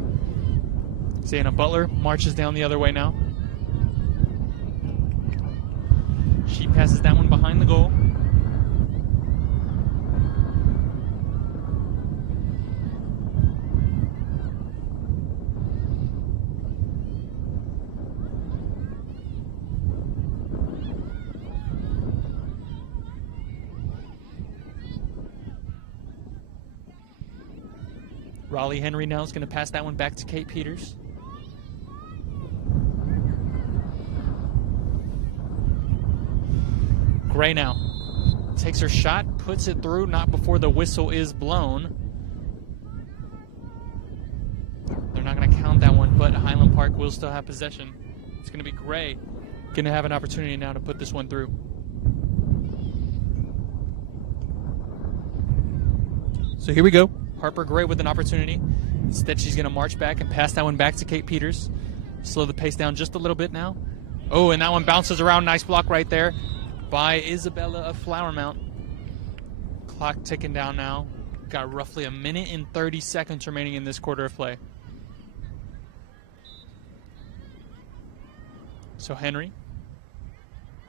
See, Anna Butler marches down the other way now. She passes that one behind the goal. Raleigh Henry now is going to pass that one back to Kate Peters. Gray now takes her shot, puts it through, not before the whistle is blown. They're not going to count that one, but Highland Park will still have possession. It's going to be Gray going to have an opportunity now to put this one through. So here we go. Harper Gray with an opportunity. Instead, she's going to march back and pass that one back to Kate Peters. Slow the pace down just a little bit now. Oh, and that one bounces around. Nice block right there by Isabella of Flowermound. Clock ticking down now. Got roughly a minute and 30 seconds remaining in this quarter of play. So Henry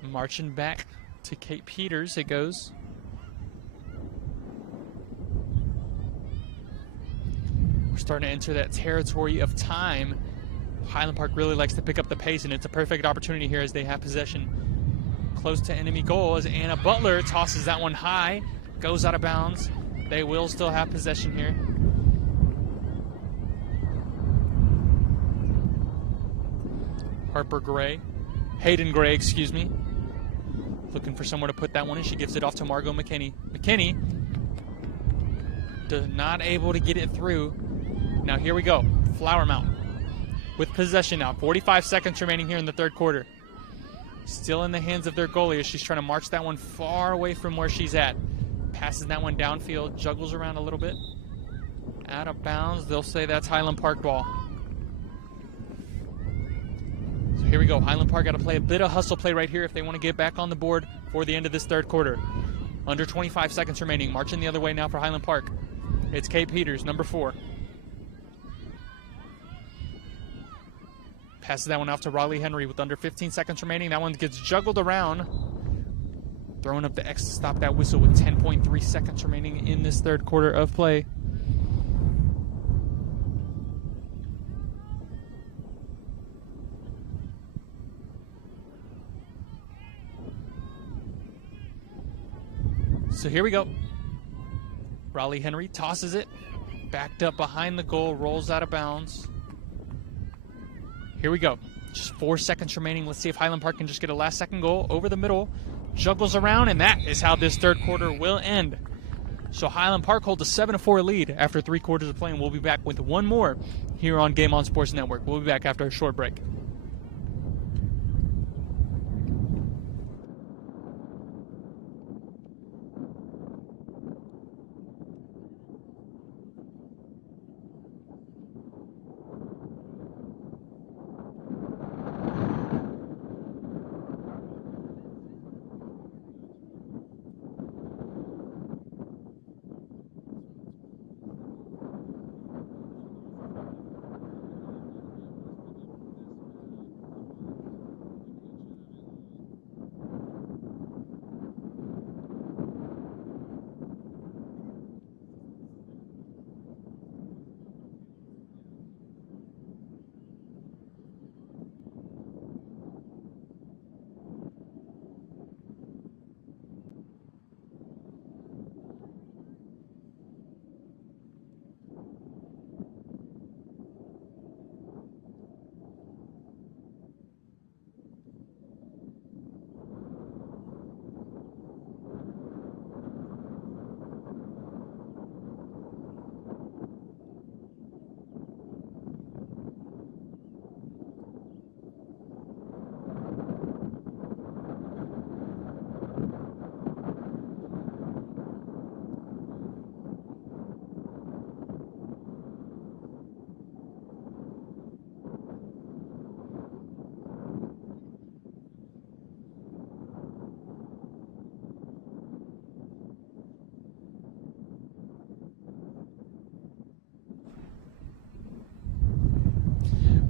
marching back to Kate Peters it goes. We're starting to enter that territory of time. Highland Park really likes to pick up the pace, and it's a perfect opportunity here as they have possession close to enemy goal as Anna Butler tosses that one high, goes out of bounds. They will still have possession here. Hayden Gray, excuse me. Looking for somewhere to put that one in. She gives it off to Margot McKinney. McKinney not able to get it through. Now here we go. Flowermound with possession now. 45 seconds remaining here in the third quarter. Still in the hands of their goalie as she's trying to march that one far away from where she's at. Passes that one downfield, juggles around a little bit. Out of bounds. They'll say that's Highland Park ball. So here we go. Highland Park got to play a bit of hustle play right here if they want to get back on the board for the end of this third quarter. Under 25 seconds remaining. Marching the other way now for Highland Park. It's Kate Peters, number 4. Passes that one off to Raleigh Henry with under 15 seconds remaining. That one gets juggled around. Throwing up the X to stop that whistle with 10.3 seconds remaining in this third quarter of play. So here we go. Raleigh Henry tosses it. Backed up behind the goal, rolls out of bounds. Here we go. Just 4 seconds remaining. Let's see if Highland Park can just get a last-second goal over the middle. Juggles around, and that is how this third quarter will end. So Highland Park holds a 7-4 lead after 3 quarters of play, and we'll be back with one more here on Game On Sports Network. We'll be back after a short break.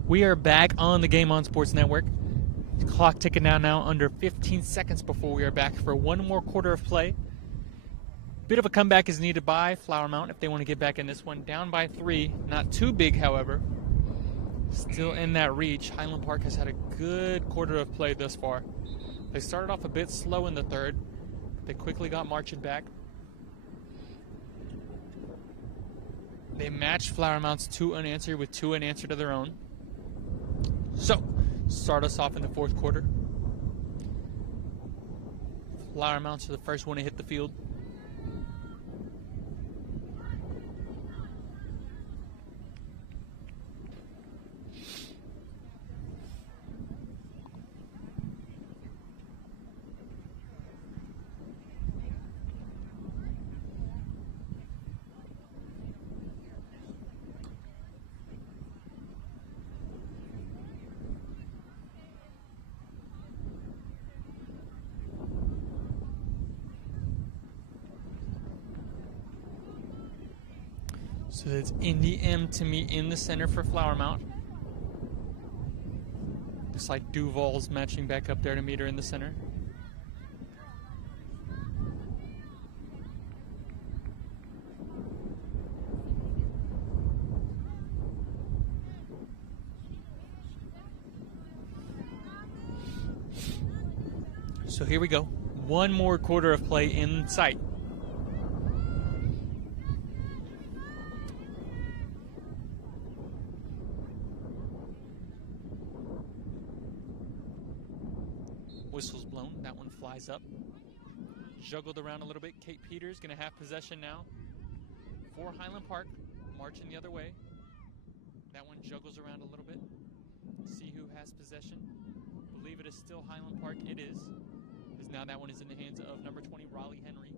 We are back on the Game On Sports Network. Clock ticking down now, under 15 seconds before we are back for one more quarter of play. Bit of a comeback is needed by Flowermound if they want to get back in this one. Down by 3, not too big, however. Still in that reach. Highland Park has had a good quarter of play thus far. They started off a bit slow in the third. They quickly got marching back. They matched Flowermound's 2 unanswered with 2 unanswered of their own. So, start us off in the fourth quarter. Flowermounds are the first one to hit the field. So it's Indy M to meet in the center for Flowermound. Looks like Duval's matching back up there to meet her in the center. So here we go. One more quarter of play in sight. Whistle's blown. That one flies up. Juggled around a little bit. Kate Peters going to have possession now for Highland Park. Marching the other way. That one juggles around a little bit. See who has possession. Believe it is still Highland Park. It is. Because now that one is in the hands of number 20, Raleigh Henry.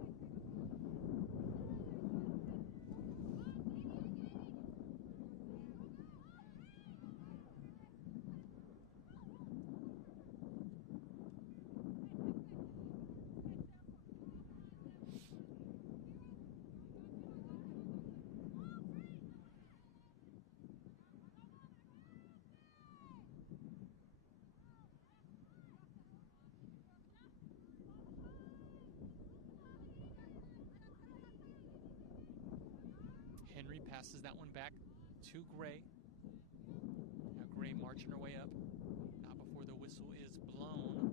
Henry passes that one back to Gray. Now Gray marching her way up. Not before the whistle is blown.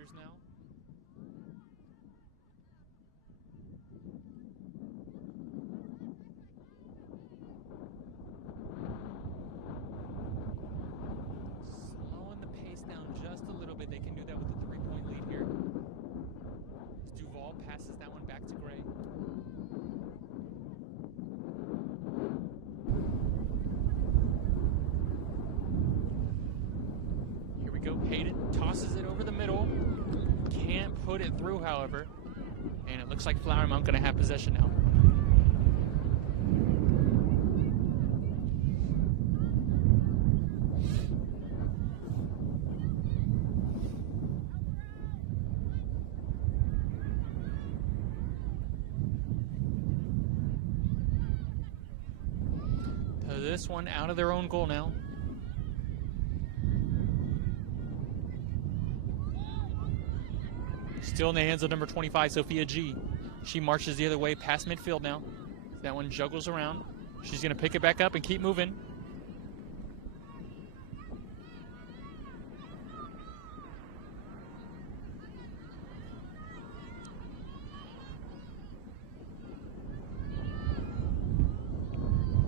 Peters now. Slowing the pace down just a little bit. They can do that with a 3-point lead here. Duval passes that one back to Gray. Here we go. Hayden tosses it over the middle. Can't put it through, however. And it looks like Flowermound going to have possession now. This one out of their own goal now. Still in the hands of number 25, Sophia G. She marches the other way past midfield now. That one juggles around. She's going to pick it back up and keep moving.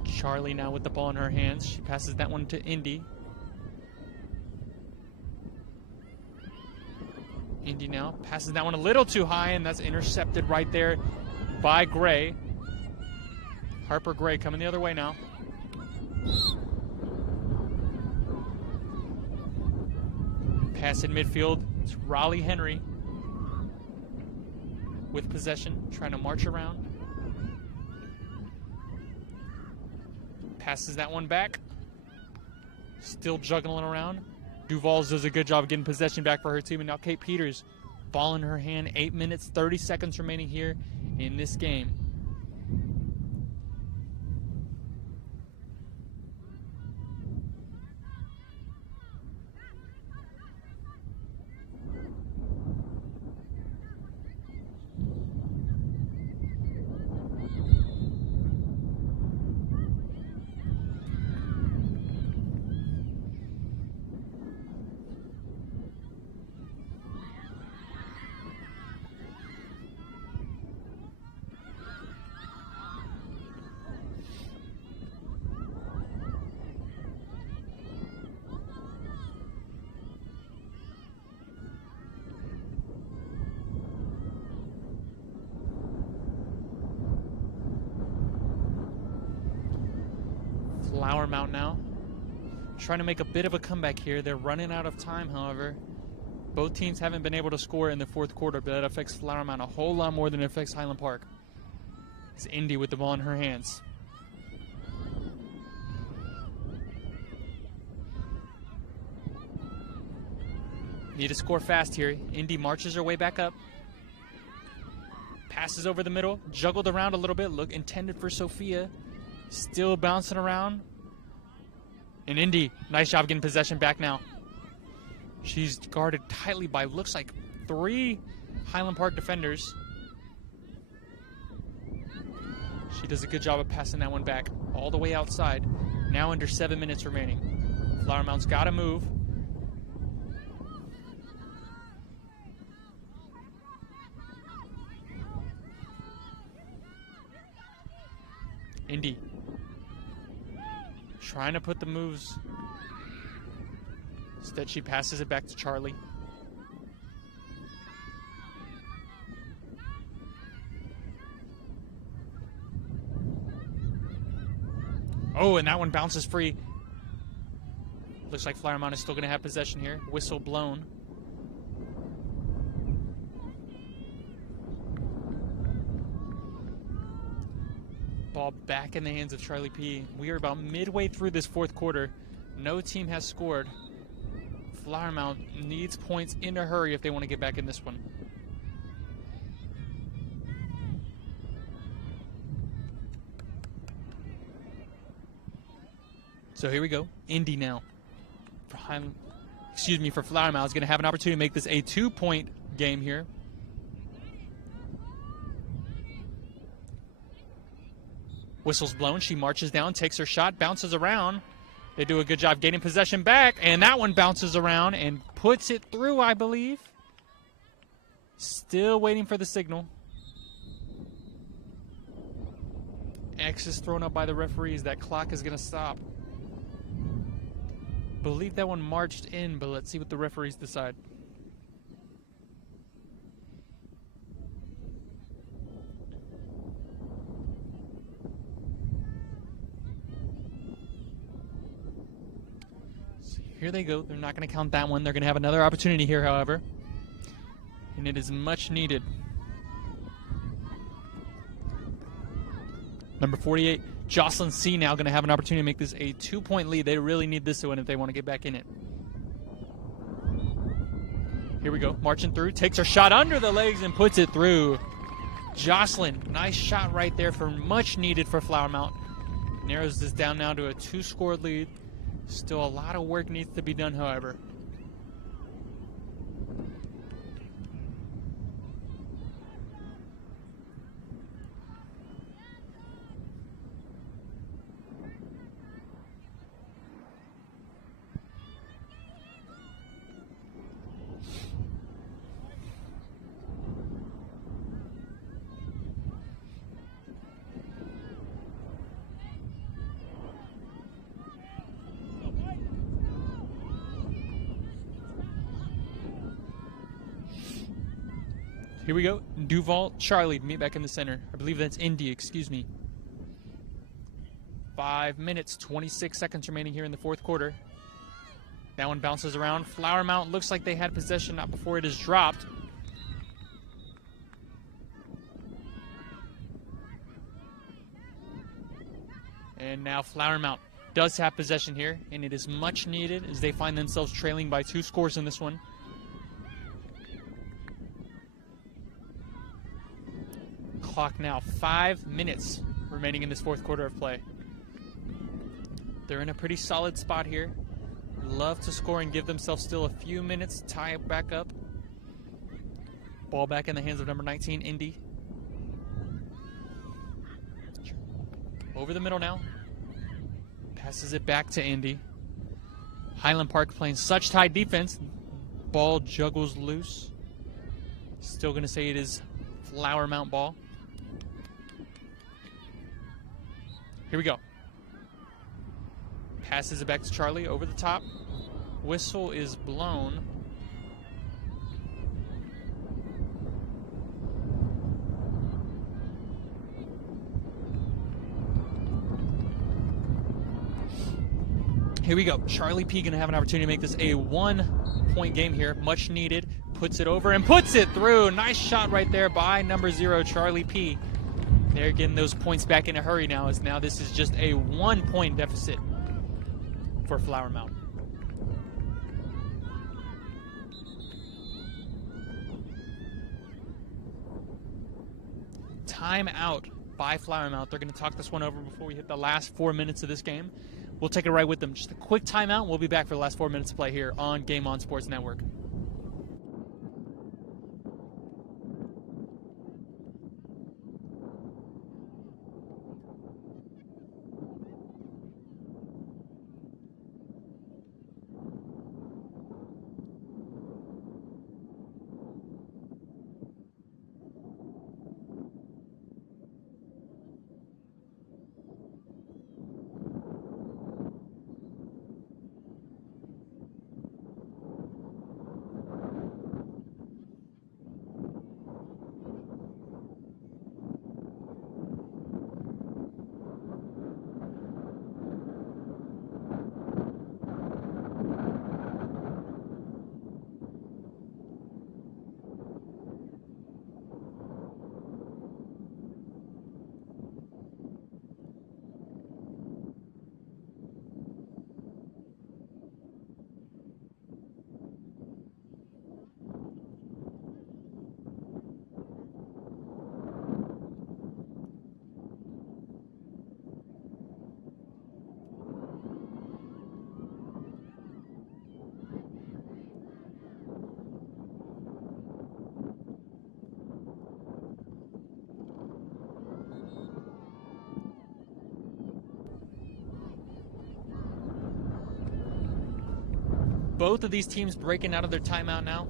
Charlie now with the ball in her hands. She passes that one to Indy. Indy now passes that one a little too high, and that's intercepted right there by Gray. Harper Gray coming the other way now. Pass in midfield. It's Raleigh Henry with possession, trying to march around. Passes that one back. Still juggling around. Duvall does a good job of getting possession back for her team. And now Kate Peters, ball in her hand. 8 minutes, 30 seconds remaining here in this game. Flowermound now, trying to make a bit of a comeback here. They're running out of time, however. Both teams haven't been able to score in the fourth quarter, but that affects Flowermound a whole lot more than it affects Highland Park. It's Indy with the ball in her hands. Need to score fast here. Indy marches her way back up. Passes over the middle, juggled around a little bit, look intended for Sophia. Still bouncing around. And Indy, nice job getting possession back now. She's guarded tightly by, looks like, 3 Highland Park defenders. She does a good job of passing that one back all the way outside. Now under 7 minutes remaining. Flowermound's got to move. Indy trying to put the moves. Instead, she passes it back to Charlie. Oh, and that one bounces free. Looks like Flowermound is still going to have possession here. Whistle blown. Ball back in the hands of Charlie P. We are about midway through this fourth quarter. No team has scored. Flowermound needs points in a hurry if they want to get back in this one. So here we go. Indy now. For Flowermound is going to have an opportunity to make this a 2-point game here. Whistle's blown. She marches down, takes her shot, bounces around. They do a good job getting possession back, and that one bounces around and puts it through, I believe. Still waiting for the signal. X is thrown up by the referees. That clock is going to stop. Believe that one marched in, but let's see what the referees decide. So here they go. They're not going to count that one. They're going to have another opportunity here, however. And it is much needed. Number 48, Jocelyn C. now going to have an opportunity to make this a 2-point lead. They really need this to win if they want to get back in it. Here we go, marching through, takes her shot under the legs and puts it through. Jocelyn, nice shot right there for much needed for Flowermound. Narrows this down now to a 2-score lead. Still a lot of work needs to be done, however. Here we go. Duval, Charlie, meet back in the center. I believe that's Indy, excuse me. 5 minutes, 26 seconds remaining here in the fourth quarter. That one bounces around. Flowermound looks like they had possession, not before it is dropped. And now Flowermound does have possession here, and it is much needed as they find themselves trailing by 2 scores in this one. Clock now 5 minutes remaining in this fourth quarter of play. They're in a pretty solid spot here. Love to score and give themselves still a few minutes to tie it back up. Ball back in the hands of number 19, Indy. Over the middle now. Passes it back to Indy. Highland Park playing such tight defense. Ball juggles loose. Still going to say it is Flowermound ball. Here we go. Passes it back to Charlie over the top. Whistle is blown. Here we go. Charlie P going to have an opportunity to make this a 1-point game here. Much needed. Puts it over and puts it through. Nice shot right there by number 0, Charlie P. They're getting those points back in a hurry now, as now this is just a 1-point deficit for Flowermound. Timeout by Flowermound. They're going to talk this one over before we hit the last 4 minutes of this game. We'll take it right with them. Just a quick timeout. We'll be back for the last 4 minutes of play here on Game On Sports Network. Both of these teams breaking out of their timeout now.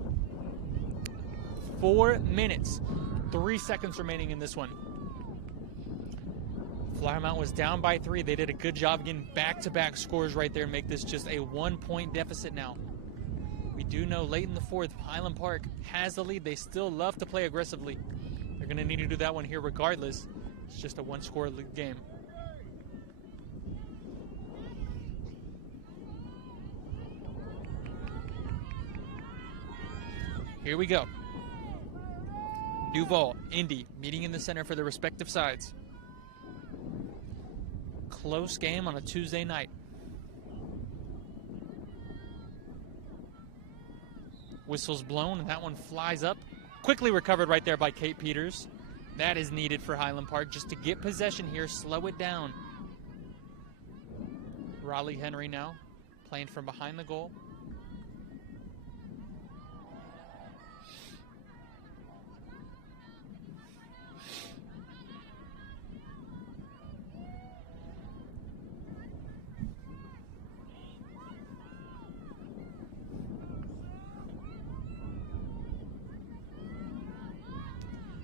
4 minutes. 3 seconds remaining in this one. Flowermound was down by 3. They did a good job getting back-to-back scores right there and make this just a 1-point deficit now. We do know late in the fourth, Highland Park has the lead. They still love to play aggressively. They're going to need to do that one here regardless. It's just a one-score game. Here we go. Duval, Indy, meeting in the center for their respective sides. Close game on a Tuesday night. Whistle's blown, and that one flies up. Quickly recovered right there by Kate Peters. That is needed for Highland Park just to get possession here, slow it down. Raleigh Henry now playing from behind the goal.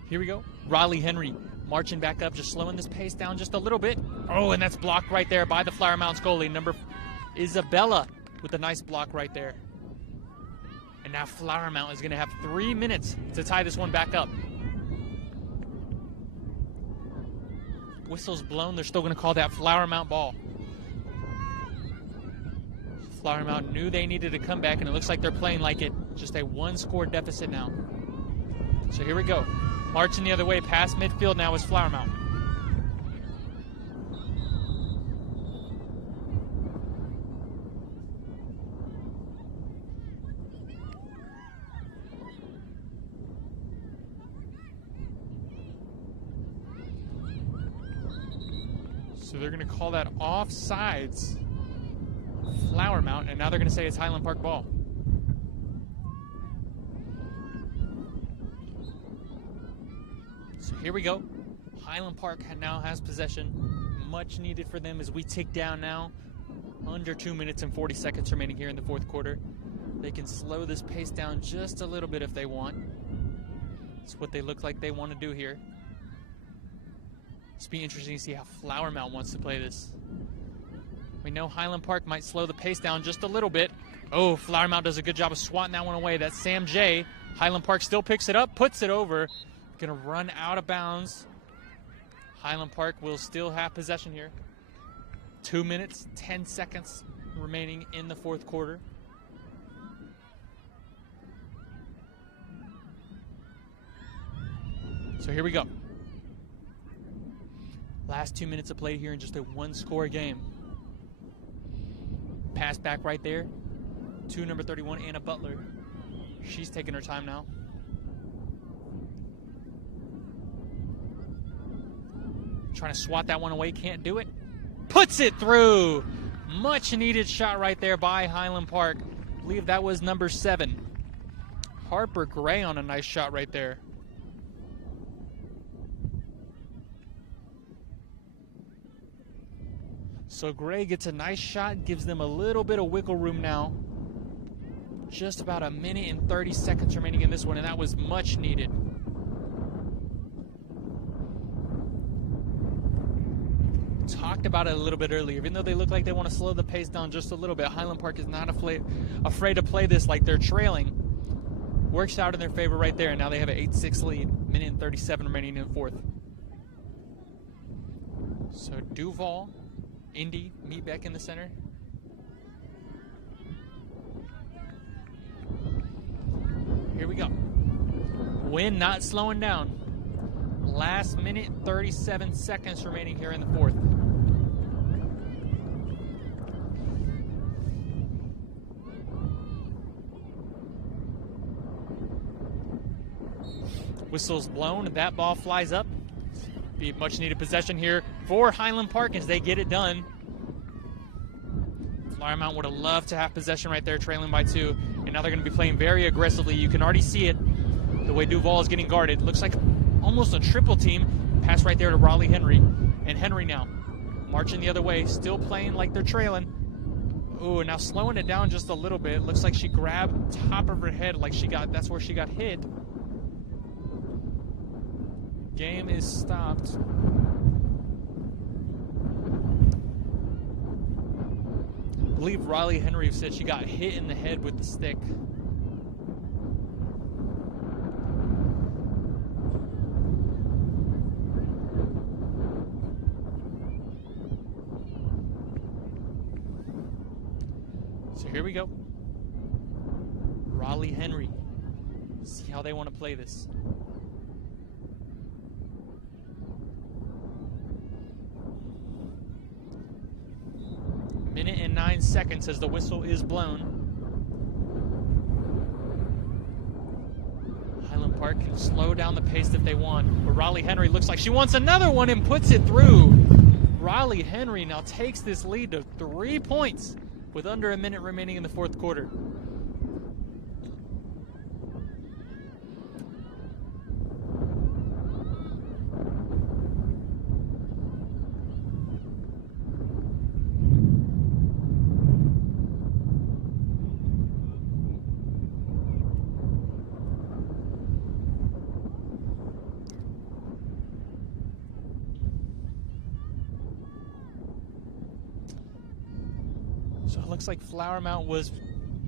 Here we go. Raleigh Henry marching back up, just slowing this pace down just a little bit. Oh, and that's blocked right there by the Flowermound goalie. Number Isabella with a nice block right there. And now Flowermound is going to have 3 minutes to tie this one back up. Whistle's blown. They're still going to call that Flowermound ball. Flowermound knew they needed to come back, and it looks like they're playing like it. Just a one-score deficit now. So here we go. Marching the other way past midfield now is Flowermound. So they're going to call that offsides Flowermound, and now they're going to say it's Highland Park ball. So here we go. Highland Park now has possession. Much needed for them as we tick down now. Under 2 minutes and 40 seconds remaining here in the fourth quarter. They can slow this pace down just a little bit if they want. It's what they look like they want to do here. It's be interesting to see how Flowermound wants to play this. We know Highland Park might slow the pace down just a little bit. Oh, Flowermound does a good job of swatting that one away. That's Sam J. Highland Park still picks it up, puts it over. Going to run out of bounds. Highland Park will still have possession here. 2 minutes, 10 seconds remaining in the fourth quarter. So here we go. Last 2 minutes of play here in just a one-score game. Pass back right there to number 31, Anna Butler. She's taking her time now. Trying to swat that one away, can't do it. Puts it through. Much needed shot right there by Highland Park. I believe that was number 7. Harper Gray on a nice shot right there. So Gray gets a nice shot, gives them a little bit of wiggle room now. Just about a minute and 30 seconds remaining in this one, and that was much needed. Talked about it a little bit earlier. Even though they look like they want to slow the pace down just a little bit, Highland Park is not afraid to play this like they're trailing. Works out in their favor right there, and now they have an 8-6 lead. Minute and 37 remaining in the fourth. So Duval, Indy meet back in the center. Here we go. Win not slowing down. Last minute, 37 seconds remaining here in the fourth. Whistle's blown, that ball flies up. Be much needed possession here for Highland Park as they get it done. Flowermound would have loved to have possession right there, trailing by 2. And now they're going to be playing very aggressively. You can already see it, the way Duval is getting guarded. Looks like almost a triple team. Pass right there to Raleigh Henry. And Henry now marching the other way, still playing like they're trailing. Ooh, now slowing it down just a little bit. Looks like she grabbed top of her head like that's where she got hit. Game is stopped. I believe Riley Henry said she got hit in the head with the stick. So here we go. Riley Henry. See how they want to play this. Minute and 9 seconds as the whistle is blown. Highland Park can slow down the pace if they want, but Riley Henry looks like she wants another one and puts it through. Riley Henry now takes this lead to 3 points with under a minute remaining in the fourth quarter. So it looks like Flowermound was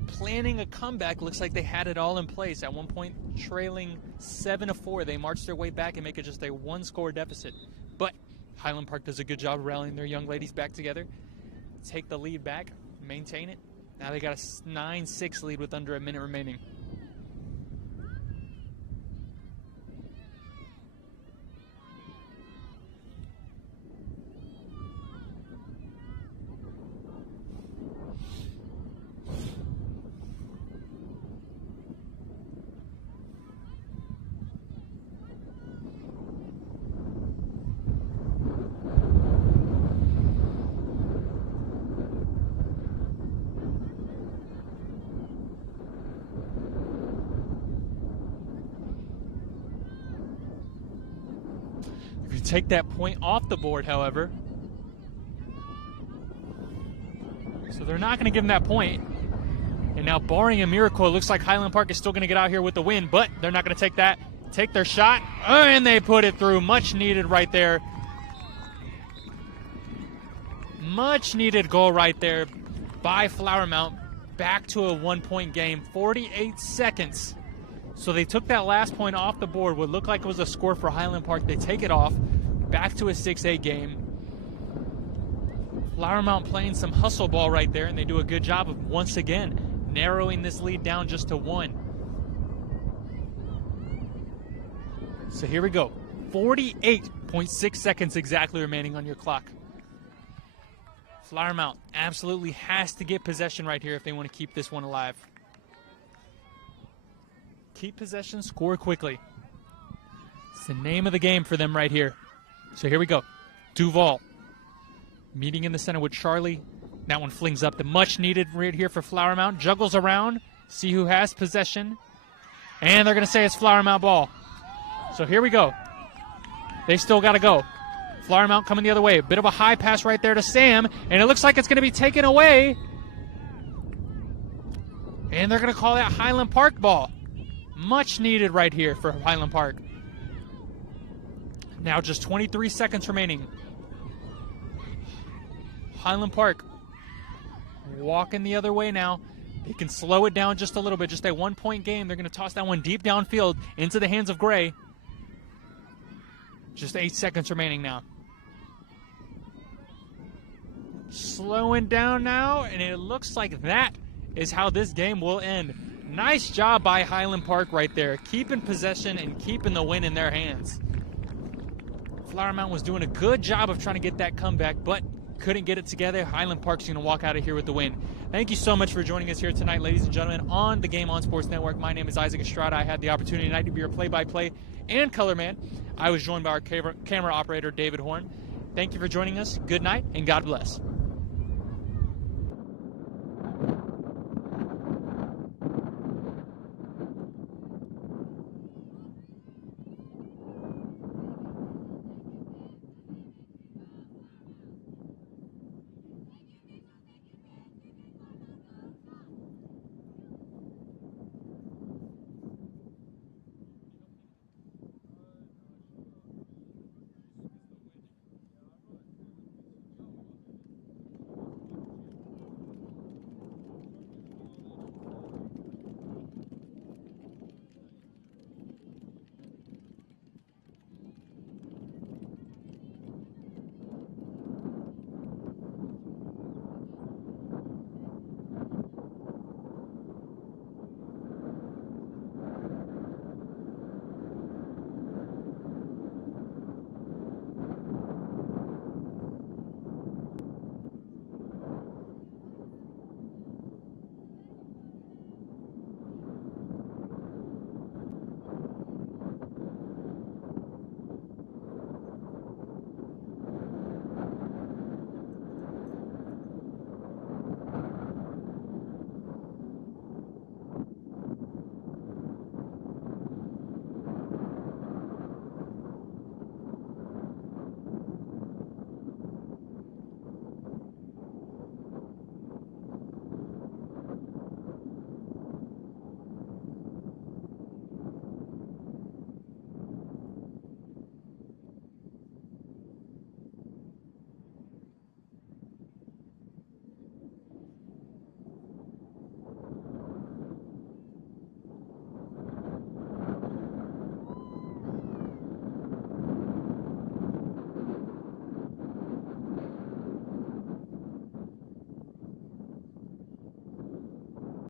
planning a comeback. Looks like they had it all in place. At one point, trailing 7-4, they marched their way back and make it just a one-score deficit. But Highland Park does a good job rallying their young ladies back together, take the lead back, maintain it. Now they got a 9-6 lead with under a minute remaining. Take that point off the board, however. So they're not going to give them that point. And now, barring a miracle, it looks like Highland Park is still going to get out here with the win, but they're not going to take that. Take their shot, and they put it through. Much needed right there. Much needed goal right there by Flowermound. Back to a 1-point game, 48 seconds. So they took that last point off the board. What looked like it was a score for Highland Park. They take it off. Back to a 6-8 game. Flowermound playing some hustle ball right there, and they do a good job of, once again, narrowing this lead down just to 1. So here we go. 48.6 seconds exactly remaining on your clock. Flowermound absolutely has to get possession right here if they want to keep this one alive. Keep possession, score quickly. It's the name of the game for them right here. So here we go. Duval meeting in the center with Charlie. That one flings up the much needed right here for Flowermound. Juggles around. See who has possession. And they're going to say it's Flowermound ball. So here we go. They still got to go. Flowermound coming the other way. A bit of a high pass right there to Sam. And it looks like it's going to be taken away. And they're going to call that Highland Park ball. Much needed right here for Highland Park. Now just 23 seconds remaining. Highland Park walking the other way now. They can slow it down just a little bit. Just a 1-point game. They're going to toss that one deep downfield into the hands of Gray. Just 8 seconds remaining now. Slowing down now, and it looks like that is how this game will end. Nice job by Highland Park right there, keeping possession and keeping the win in their hands. Flowermound was doing a good job of trying to get that comeback, but couldn't get it together. Highland Park's going to walk out of here with the win. Thank you so much for joining us here tonight, ladies and gentlemen, on the Game On Sports Network. My name is Isaac Estrada. I had the opportunity tonight to be your play-by-play and color man. I was joined by our camera operator, David Horn. Thank you for joining us. Good night, and God bless.